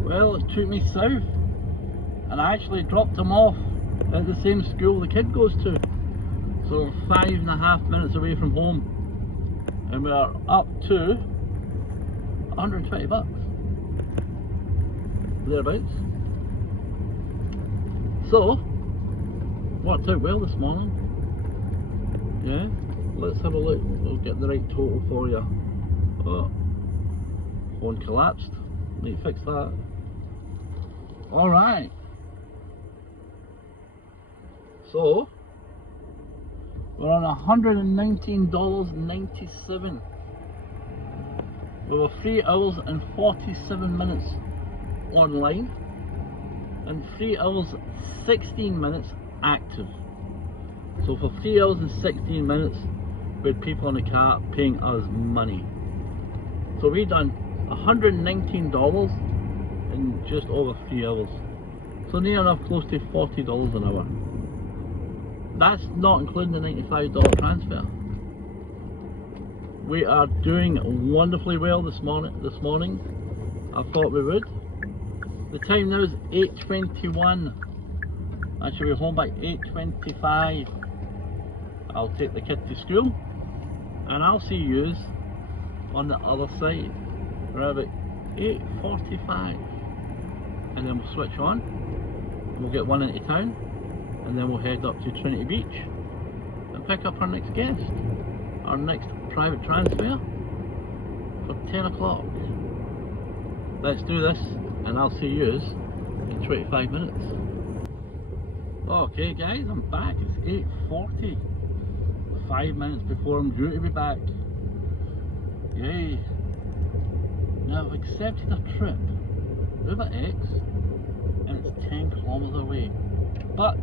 Well, it took me south, and I actually dropped him off at the same school the kid goes to. So 5.5 minutes away from home, and we are up to 120 bucks, thereabouts. So, worked out well this morning. Yeah, let's have a look. We'll get the right total for you. Oh, phone collapsed. Need to fix that. Alright, so we're on $119.97. We were 3 hours and 47 minutes online and 3 hours 16 minutes active. So for 3 hours and 16 minutes we had people in the car paying us money. So we done $119 in just over 3 hours. So near enough close to $40 an hour. That's not including the $95 transfer. We are doing wonderfully well this morning. I thought we would. The time now is 8:21. I should be home by 8:25. I'll take the kid to school, and I'll see yous on the other side around about 8:45, and then we'll switch on. We'll get one into town, and then we'll head up to Trinity Beach and pick up our next guest, our next private transfer for 10 o'clock. Let's do this and I'll see you in 25 minutes. Okay guys, I'm back. It's 8:40. 5 minutes before I'm due to be back. Yay. Now I've accepted a trip, Uber X, and it's 10 kilometers away. But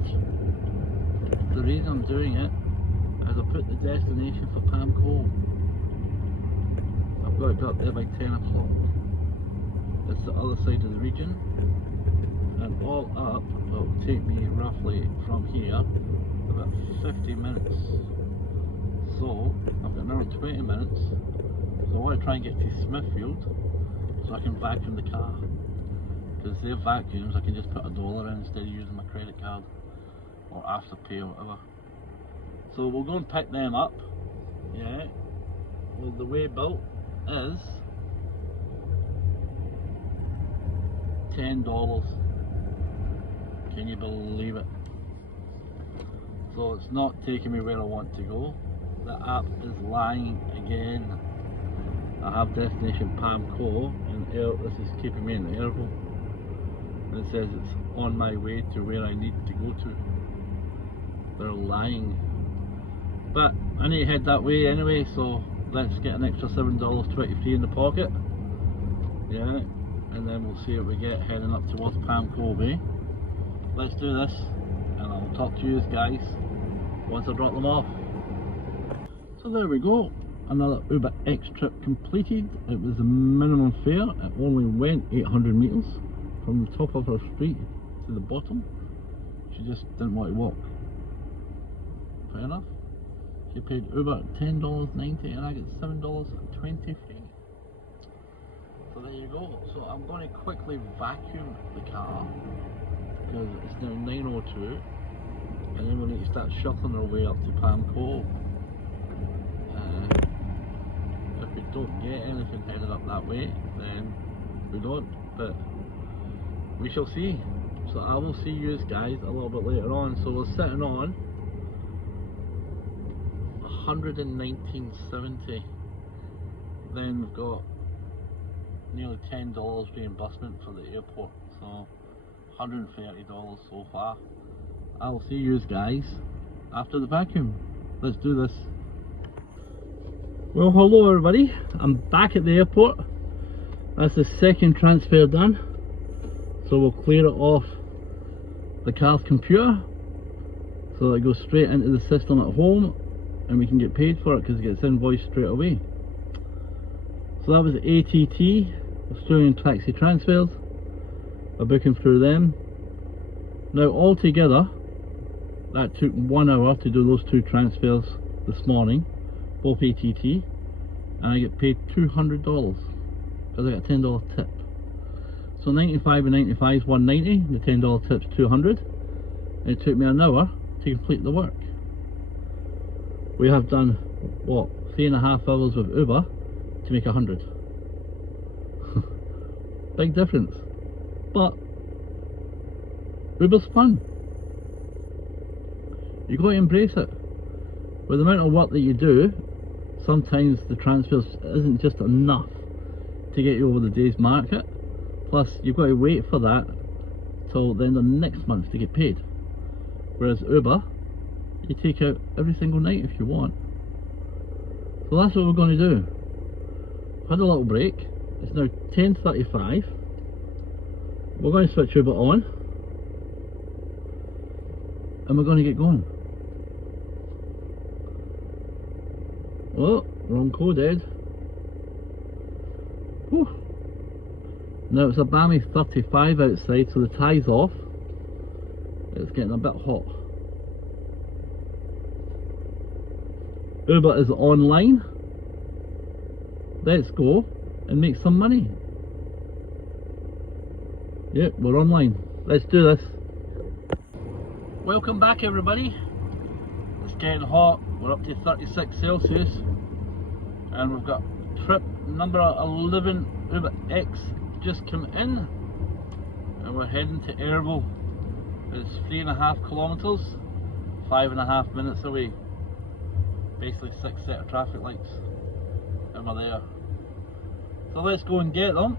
the reason I'm doing it is I put the destination for Palm Cove. I've got to be up there by 10 o'clock. It's the other side of the region, and all up it will take me roughly from here about 50 minutes. So I've got another 20 minutes, so I want to try and get to Smithfield so I can vacuum the car, because their vacuums I can just put $1 in instead of using my credit card or Afterpay or whatever. So we'll go and pick them up. Yeah, well, the way built is $10. Can you believe it? So it's not taking me where I want to go. The app is lying again. I have destination Palm Cove and this is keeping me in the airport. It says it's on my way to where I need to go to. They're lying. But I need to head that way anyway, so let's get an extra $7.23 in the pocket. Yeah, and then we'll see what we get heading up towards Palm Cove, eh? Let's do this, and I'll talk to you guys once I drop them off. So there we go, another Uber X trip completed. It was a minimum fare. It only went 800 metres from the top of her street to the bottom. She just didn't want to walk. Fair enough. She paid Uber $10.90 and I get $7.23. So there you go. So I'm going to quickly vacuum the car because it's now 9:02, and then we need to start shuffling our way up to Palm Cove. If we don't get anything headed up that way, then we don't, but we shall see. So I will see you guys a little bit later on. So we're sitting on 119.70. Then we've got nearly $10 reimbursement for the airport, so $130 so far. I'll see you guys after the vacuum. Let's do this. Well, hello everybody, I'm back at the airport. That's the second transfer done, so we'll clear it off the car's computer so that it goes straight into the system at home and we can get paid for it because it gets invoiced straight away. So that was ATT, Australian Taxi Transfers. We're booking through them. Now altogether that took 1 hour to do those two transfers this morning, both ATT, and I get paid $200 because I got a $10 tip. So 95 and 95 is 190, the $10 tip's 200, and it took me an hour to complete the work. We have done, what, 3.5 hours with Uber to make 100. Big difference. But Uber's fun. You got to embrace it. With the amount of work that you do, sometimes the transfers isn't just enough to get you over the day's market. Plus you've got to wait for that till the end of next month to get paid. Whereas Uber, you take out every single night if you want. So that's what we're going to do. Had a little break. It's now 10:35. We're going to switch Uber on and we're going to get going. Oh, wrong code, Ed. Whew. Now it's a balmy 35 outside, so the tie's off. It's getting a bit hot. Uber is online. Let's go and make some money. Yep, we're online. Let's do this. Welcome back everybody. It's getting hot. We're up to 36 Celsius and we've got trip number 11 Uber X just come in and we're heading to Airville. It's 3.5 kilometers, 5.5 minutes away. Basically 6 set of traffic lights and we're there. So let's go and get them,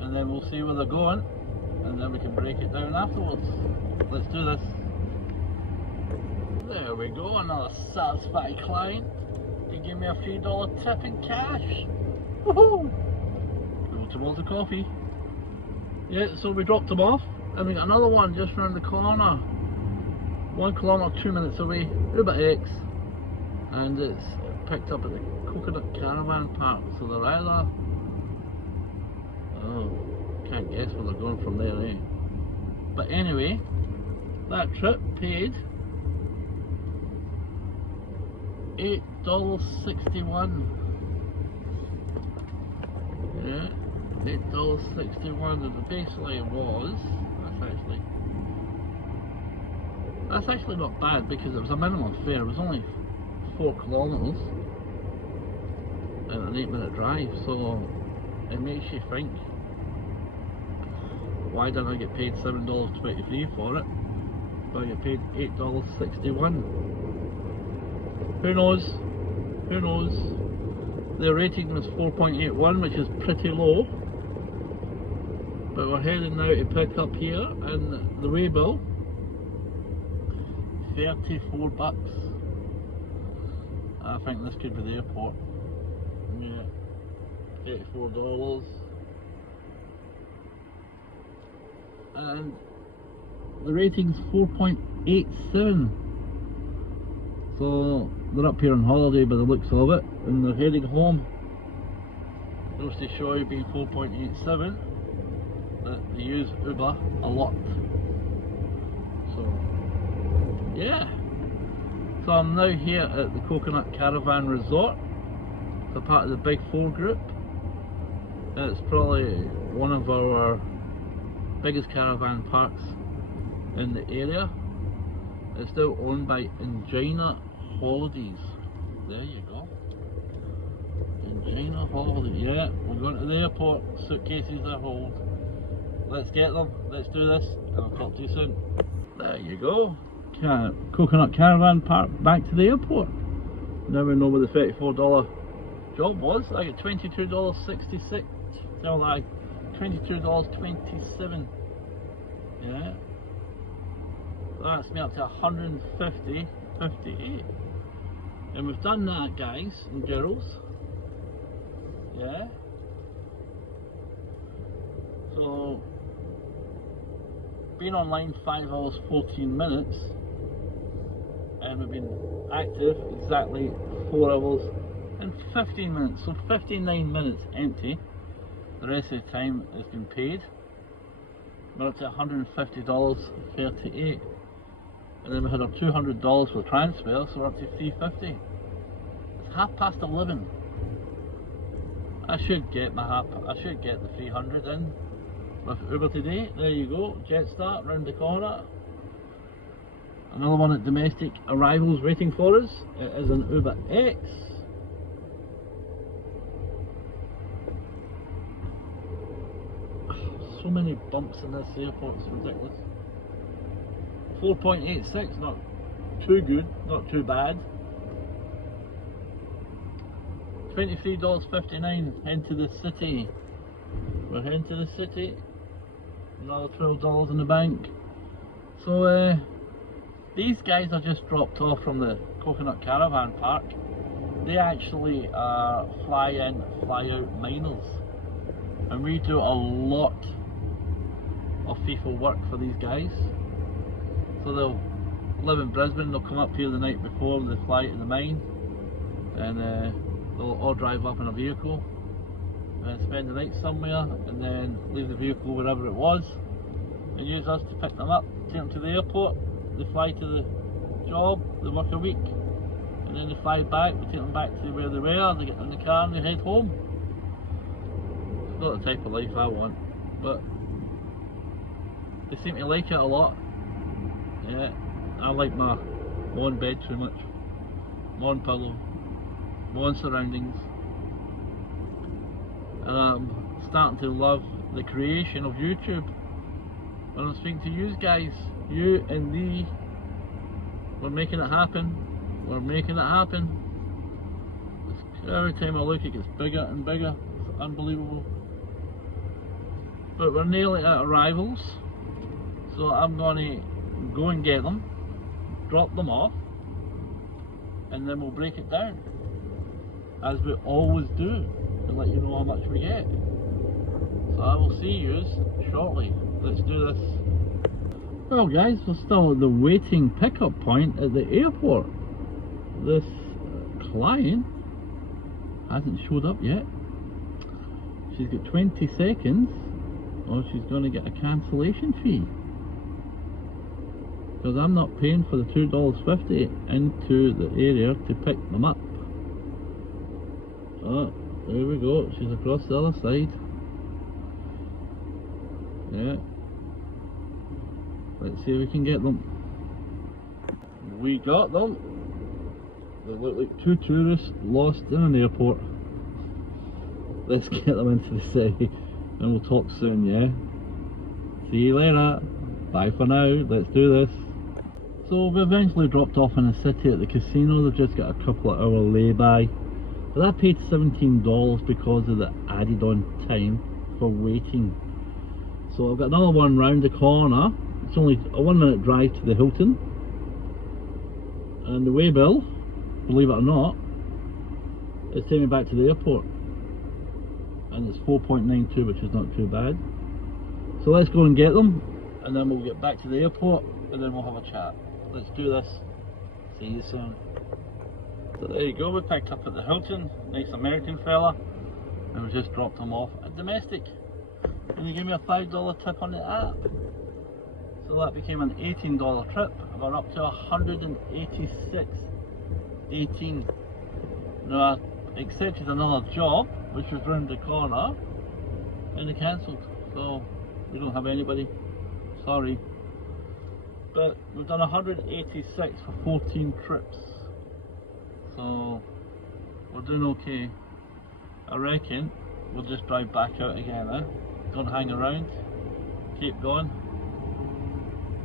and then we'll see where they're going, and then we can break it down afterwards. Let's do this. There we go, another satisfied client. He gave me a $3 tip in cash. Woohoo! Go towards the coffee. Yeah, so we dropped them off, and we got another one just round the corner. 1 kilometre, 2 minutes away, Uber X, and it's picked up at the Coconut Caravan Park. So they're either, oh, can't guess where they're going from there, eh? But anyway, that trip paid $8.61. Yeah, $8.61, and basically it was, that's actually not bad, because it was a minimum fare. It was only 4 kilometres and an 8-minute drive, so it makes you think, why didn't I get paid $7.23 for it, but I get paid $8.61? Who knows? Who knows? The rating was 4.81, which is pretty low, but we're heading now to pick up here, and the way bill, $34. I think this could be the airport. Yeah, $34. And the rating's 4.87. So they're up here on holiday by the looks of it, and they're heading home. Goes to show you, being 4.87, that they use Uber a lot. So yeah, so I'm now here at the Coconut Caravan Resort. It's a part of the Big Four group. It's probably one of our biggest caravan parks in the area. It's still owned by Ingina Holidays. There you go. Ingina Holidays. Yeah, we're going to the airport. Suitcases are hold. Let's get them. Let's do this, and I'll talk to you soon. There you go. Coconut Caravan Park, back to the airport. Now we know where the $34 job was. I got $22.66. No lie, $22.27. Yeah. So that's me up to $150.58. And we've done that, guys and girls. Yeah. So been online 5 hours 14 minutes, and we've been active exactly 4 hours and 15 minutes, so 59 minutes empty. The rest of the time has been paid. We're up to $150.38, and then we had our $200 for transfer, so we're up to $350. It's 11:30. I should get the 300 in with Uber today. There you go, Jetstar round the corner. Another one at domestic arrivals waiting for us. It is an Uber X. So many bumps in this airport, it's ridiculous. 4.86, not too good, not too bad. $23.59, head to the city. We're heading to the city. Another $12 in the bank. So these guys are just dropped off from the Coconut Caravan Park. They actually are fly in, fly out miners, and we do a lot of FIFA work for these guys. So they'll live in Brisbane, they'll come up here the night before they fly to the mine, and they'll all drive up in a vehicle and spend the night somewhere, and then leave the vehicle wherever it was, and use us to pick them up, take them to the airport. They fly to the job, they work a week, and then they fly back, we take them back to where they were, they get in the car and they head home. It's not the type of life I want, but they seem to like it a lot. Yeah, I like my own bed too much, my own pillow, my own surroundings, and I'm starting to love the creation of YouTube. When I'm speaking to you guys, you and me, we're making it happen. We're making it happen. Every time I look, it gets bigger and bigger. It's unbelievable. But we're nearly at arrivals, so I'm going to go and get them, drop them off, and then we'll break it down, as we always do, and let you know how much we get. So I will see you shortly. Let's do this. Well guys, we're still at the waiting pickup point at the airport. This client hasn't showed up yet. She's got 20 seconds or she's going to get a cancellation fee, because I'm not paying for the $2.50 into the area to pick them up. Oh, there we go, she's across the other side. Yeah, let's see if we can get them. We got them. They look like two tourists lost in an airport. Let's get them into the city and we'll talk soon, yeah? See you later. Bye for now. Let's do this. So we eventually dropped off in the city at the casino. They've just got a couple of hour lay-by. But I paid $17 because of the added on time for waiting. So I've got another one round the corner. It's only a 1 minute drive to the Hilton. And the way bill, believe it or not, it's taking me back to the airport. And it's 4.92, which is not too bad. So let's go and get them, and then we'll get back to the airport, and then we'll have a chat. Let's do this. See you soon. So there you go, we picked up at the Hilton. Nice American fella. And we just dropped him off at domestic. And he gave me a $5 tip on the app. So that became an $18 trip. I got up to 186.18. Now I accepted another job, which was round the corner, and they cancelled. So we don't have anybody. Sorry. But we've done 186 for 14 trips. So we're doing okay. I reckon we'll just drive back out again, eh? Don't hang around. Keep going.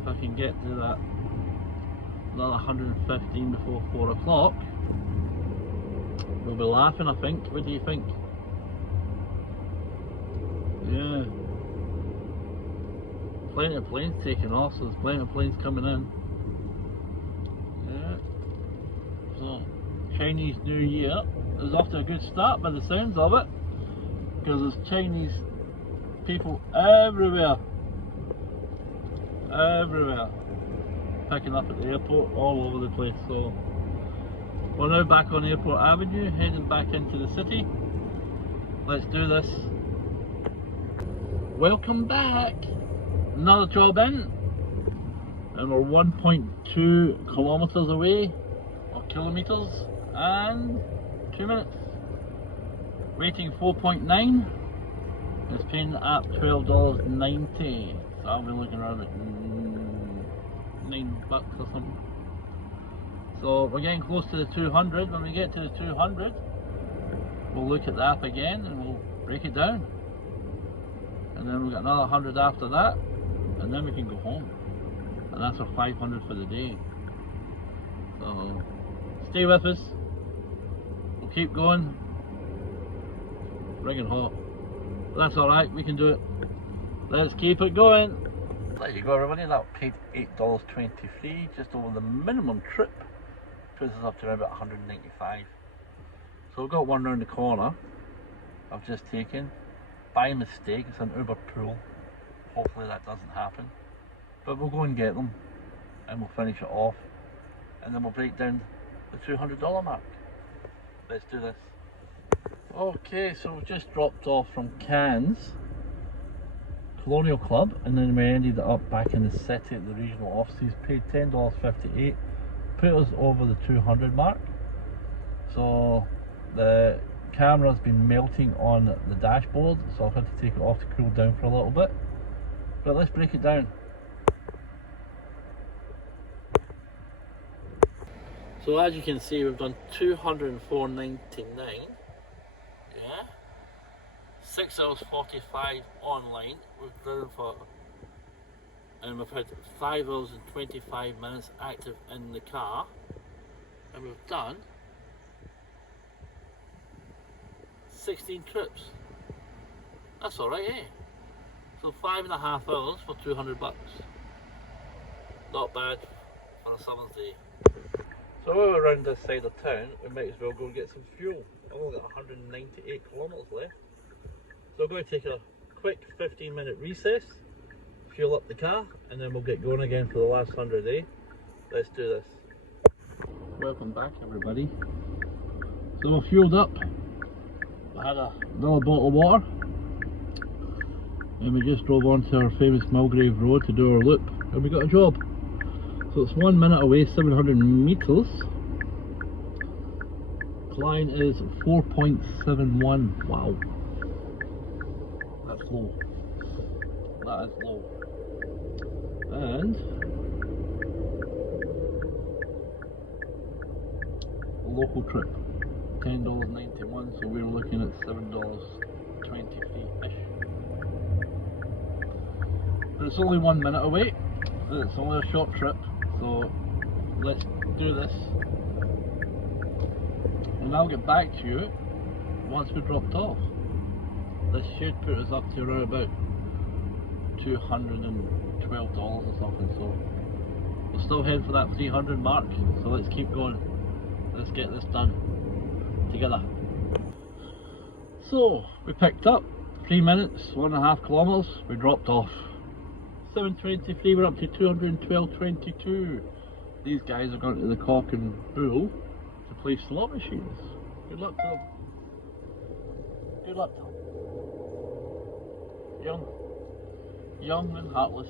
If I can get to that another 115 before 4 o'clock, we'll be laughing, I think. What do you think? Yeah. Plenty of planes taking off, so there's plenty of planes coming in. Yeah. So, Chinese New Year is off to a good start by the sounds of it, because there's Chinese people everywhere. Everywhere. Picking up at the airport, all over the place. So, we're now back on Airport Avenue, heading back into the city. Let's do this. Welcome back. Another job in, and we're 1.2 kilometers away, or kilometers, and 2 minutes. Rating 4.9. It's paying at $12.90. So I'll be looking around at $9 or something. So we're getting close to the 200. When we get to the 200, we'll look at the app again and we'll break it down. And then we've got another 100 after that, and then we can go home. And that's our 500 for the day. So stay with us. We'll keep going. Ringing hot. But that's alright, we can do it. Let's keep it going. There you go everybody, that paid $8.23, just over the minimum trip. Puts us up to around about 195. So we've got one round the corner I've just taken. By mistake, it's an Uber pool. Hopefully that doesn't happen. But we'll go and get them and we'll finish it off. And then we'll break down the $200 mark. Let's do this. Okay, so we've just dropped off from Cannes Colonial Club, and then we ended up back in the city at the regional offices. Paid $10.58, put us over the 200 mark. So the camera's been melting on the dashboard, so I've had to take it off to cool down for a little bit. But let's break it down. So as you can see, we've done 204.99. Yeah. 6 hours 45 online. We've driven for, and we've had 5 hours and 25 minutes active in the car, and we've done 16 trips. That's alright, eh? So 5.5 hours for 200 bucks. Not bad for a summer's day. So while we're around this side of town, we might as well go and get some fuel. I've only got 198 kilometres left. So we're going to take a quick 15-minute recess, fuel up the car, and then we'll get going again for the last 100, eh? Let's do this. Welcome back, everybody. So we're fueled up. I had another bottle of water, and we just drove onto our famous Mulgrave Road to do our loop, and we got a job. So it's 1 minute away, 700 metres. Line is 4.71. Wow, that's low. That is low. And local trip, $10.91. So we were looking at $7.23-ish. But it's only 1 minute away. It's only a short trip, so let's do this. And I'll get back to you once we're dropped off. This should put us up to around about $212 or something, so we're still heading for that 300 mark, so let's keep going. Let's get this done together. So we picked up 3 minutes, 1.5 kilometres, we dropped off. 7:23, we're up to 212.22. These guys are going to the Cock and Bull to play slot machines. Good luck to them. Good luck to them. Young and heartless.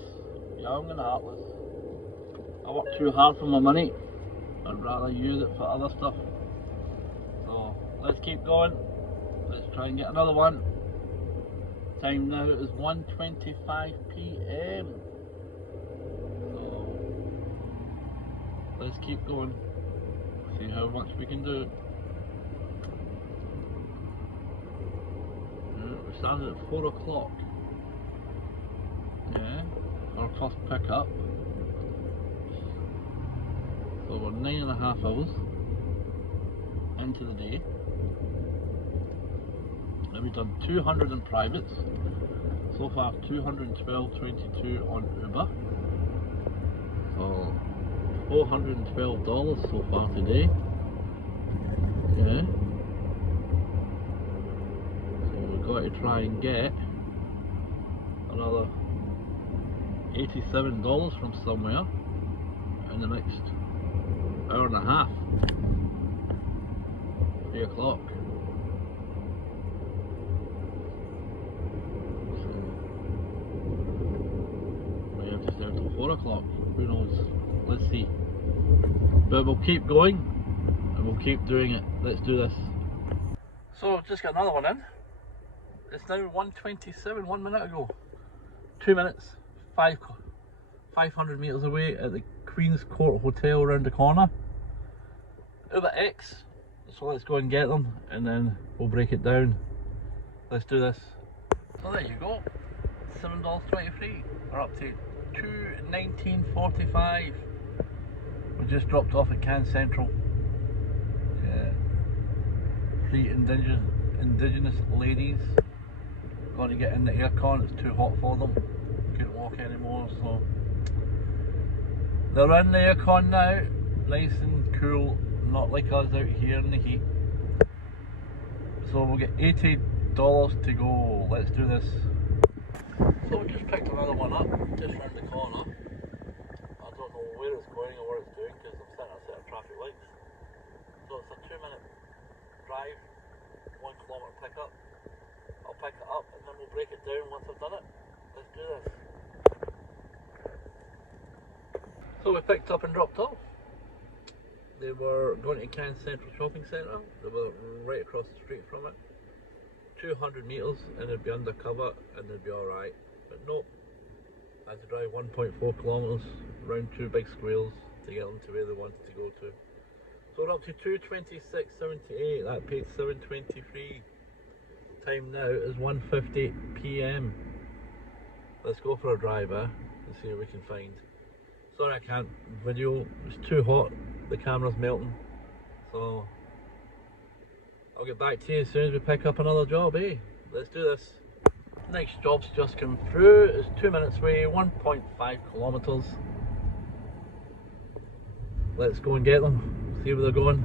Young and heartless. I work too hard for my money. I'd rather use it for other stuff. So let's keep going. Let's try and get another one. Time now is 1:25 PM. So let's keep going. See how much we can do. We're starting at 4 o'clock. Yeah, our first pickup. So we're 9.5 hours into the day. And we've done 200 in privates. So far 212.22 on Uber. So $412 so far today. Yeah. So we've got to try and get another $87 from somewhere in the next hour and a half. 3 o'clock. So we have to stay until 4 o'clock. Who knows? Let's see. But we'll keep going and we'll keep doing it. Let's do this. So just got another one in. It's now 1:27, 1 minute ago. 2 minutes, 500 metres away at the Queen's Court Hotel around the corner. Uber X. So let's go and get them and then we'll break it down. Let's do this. So there you go. $7.23. We're up to $219.45. We just dropped off at Can Central. Yeah. 3 indigenous ladies. Got to get in the aircon, it's too hot for them. Couldn't walk anymore, so they're in the aircon now, nice and cool, not like us out here in the heat. So we'll get $80 to go. Let's do this. So we just picked another one up, just round the corner. I don't know where it's going or what it's doing because I'm sitting at a set of traffic lights. So it's a 2 minute drive, 1 kilometre pickup. I'll pick it up and then we'll break it down once I've done it. Let's do this. So we picked up and dropped off. They were going to Can Central Shopping Centre. They were right across the street from it. 200 metres and they'd be undercover and they'd be alright. But nope. I had to drive 1.4 kilometres around 2 big squares to get them to where they wanted to go to. So we're up to 226.78. That paid 7.23. Time now is 1:50 PM. Let's go for a drive and see what we can find. Sorry I can't video, it's too hot, the camera's melting. So I'll get back to you as soon as we pick up another job, eh? Let's do this. Next job's just come through. It's 2 minutes away, 1.5 kilometers. Let's go and get them. See where they're going.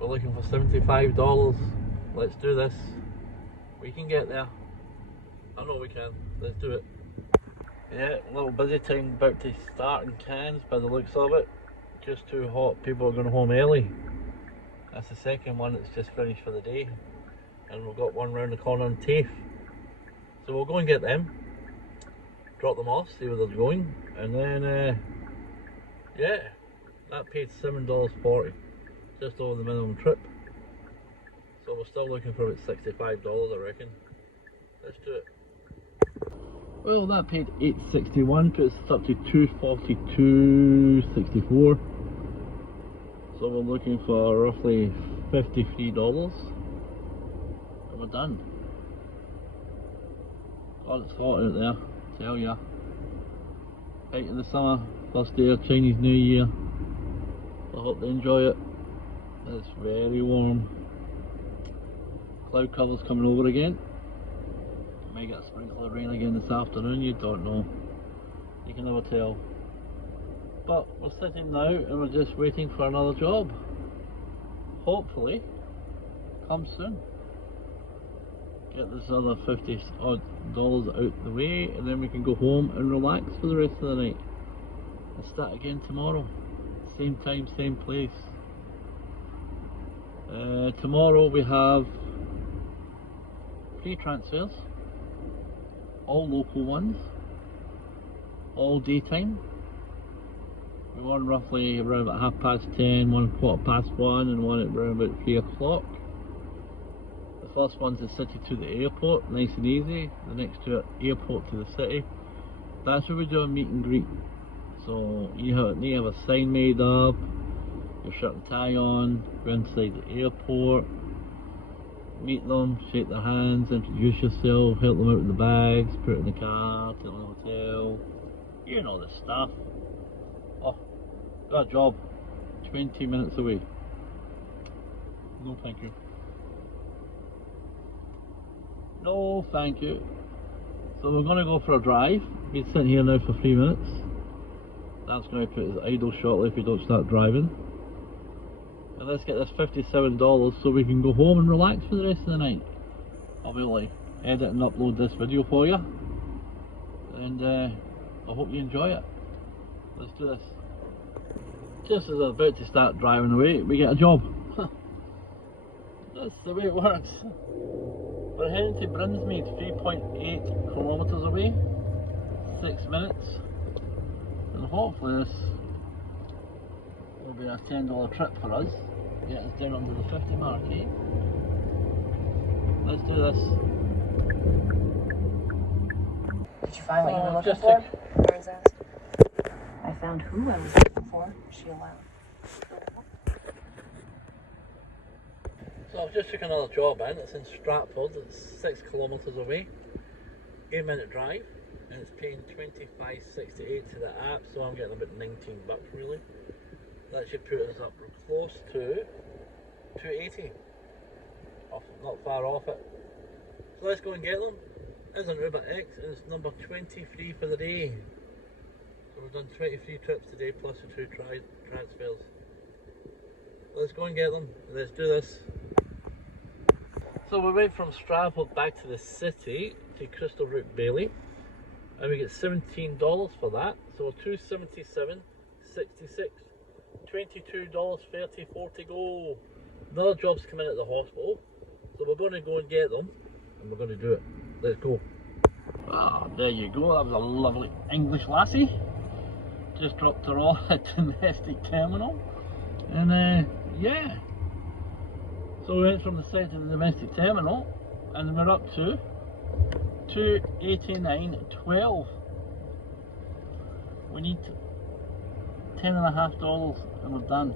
We're looking for $75. Let's do this. We can get there. I know we can. Let's do it. Yeah, a little busy time about to start in Cairns by the looks of it. Just too hot. People are going home early. That's the second one that's just finished for the day. And we've got one round the corner on TAFE. So we'll go and get them. Drop them off, see where they're going. And then, yeah, that paid $7.40. Just over the minimum trip. So we're still looking for about $65, I reckon. Let's do it. Well, that paid $8.61, puts us up to $242.64. So we're looking for roughly $53. And we're done. God, it's hot out there, tell ya. Height of the summer, first day of Chinese New Year. I hope they enjoy it. It's very warm. Cloud cover's coming over again. May get a sprinkle of rain again this afternoon, you don't know. You can never tell. But we're sitting now and we're just waiting for another job. Hopefully, come soon. Get this other $50 odd out the way and then we can go home and relax for the rest of the night. And start again tomorrow. Same time, same place. Tomorrow we have 3 transfers, all local ones, all daytime. We won roughly around about 10:30, one 1:15, and one at around about 3 o'clock. The first one's the city to the airport, nice and easy. The next two are airport to the city. That's where we do a meet and greet. So you need to have a sign made up, your shirt and tie on, go inside the airport, meet them, shake their hands, introduce yourself, help them out with the bags, put it in the car, take them to the hotel, you know the stuff. Oh, got a job, 20 minutes away. No thank you. No thank you. So we're going to go for a drive. We've been sitting here now for 3 minutes. That's going to put us idle shortly if we don't start driving. And let's get this $57 so we can go home and relax for the rest of the night. I'll be able to edit and upload this video for you. And I hope you enjoy it. Let's do this. Just as I'm about to start driving away, we get a job. That's the way it works. We're heading to Brinsmead, 3.8 kilometres away, 6 minutes. And hopefully this will be a $10 trip for us. Get us down under the 50 mark, eh? Let's do this. Did you find what you were looking for? Aaron's asked. I found who I was looking for. She allowed. So I've just took another job in. It's in Stratford. It's 6 kilometres away. 8-minute drive. And it's paying $25.68 to the app, so I'm getting about $19 really. That should put us up close to $2.80. Not far off it. So let's go and get them. There's an Uber X and it's number 23 for the day. So we've done 23 trips today plus the 2 transfers. Let's go and get them. Let's do this. So we went from Stratford back to the city to Crystal Rook Bailey. And we get $17 for that, so $277.66, $22.30, 40 go. Another job's come in at the hospital, so we're going to go and get them, and we're going to do it. Let's go. Ah, there you go. That was a lovely English lassie. Just dropped her off at the domestic terminal, and yeah. So we went from the site to the domestic terminal, and we're up to $289.12. We need $10.50 and we're done.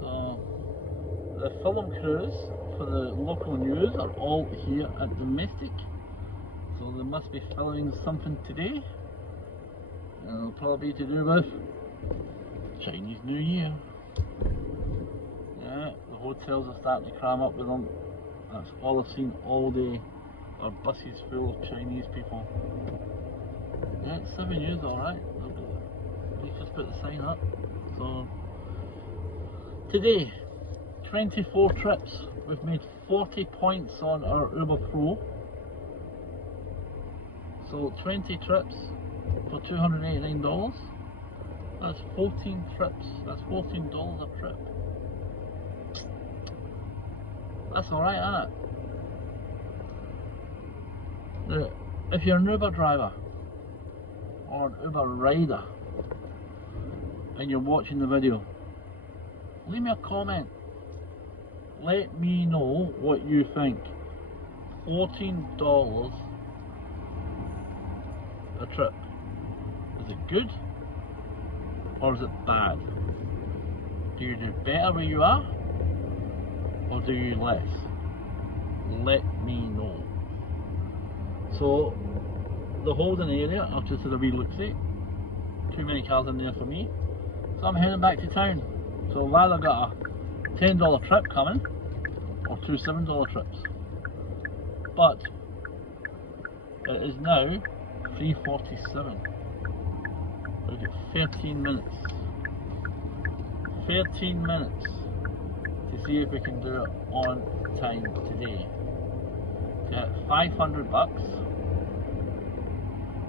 So the film crews for the local news are all here at domestic. So they must be filming something today. And it'll probably be to do with Chinese New Year. Yeah, the hotels are starting to cram up with them. That's all I've seen all day. Our buses full of Chinese people. Yeah, it's 7 years alright. Let's just put the sign up. So today, 24 trips. We've made 40 points on our Uber Pro. So 20 trips for $289. That's 14 trips. That's $14 a trip. That's alright, isn't it? Now, if you're an Uber driver or an Uber rider and you're watching the video, leave me a comment. Let me know what you think. $14 a trip. Is it good or is it bad? Do you do better where you are or do you less? Let me know. So the holding area, I've just had a wee look-see. Too many cars in there for me. So I'm heading back to town. So I've either got a $10 trip coming or two $7 trips. But it is now 3:47. We've got 13 minutes. 13 minutes to see if we can do it on time today. Get $500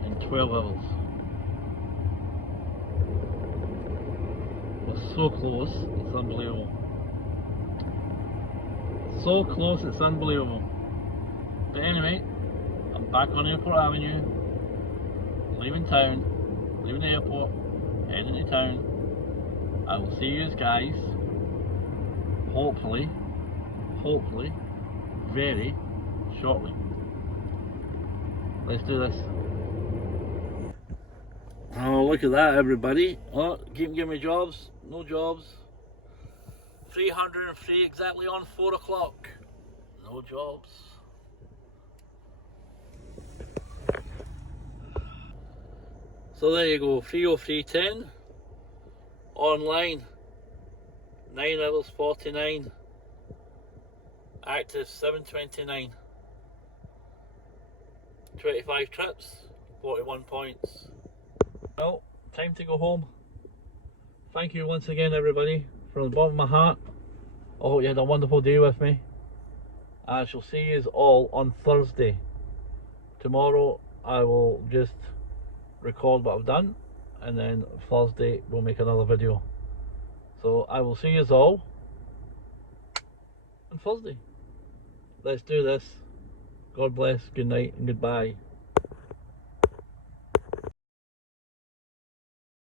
in 12 hours. We're so close, it's unbelievable. So close, it's unbelievable. But anyway, I'm back on Airport Avenue, leaving town, leaving the airport, heading to town. I will see you guys, hopefully, very shortly. Let's do this. Oh, look at that, everybody. Oh, keep giving me jobs, no jobs. 303 exactly on 4 o'clock. No jobs. So there you go, 3:03:10. Online, 9 hours 49. Active 7:29. 25 trips, 41 points. Well, time to go home. Thank you once again, everybody, from the bottom of my heart. I hope you had a wonderful day with me. I shall see you all on Thursday. Tomorrow I will just record what I've done, and then Thursday we'll make another video. So I will see you all on Thursday. Let's do this. God bless, good night and goodbye.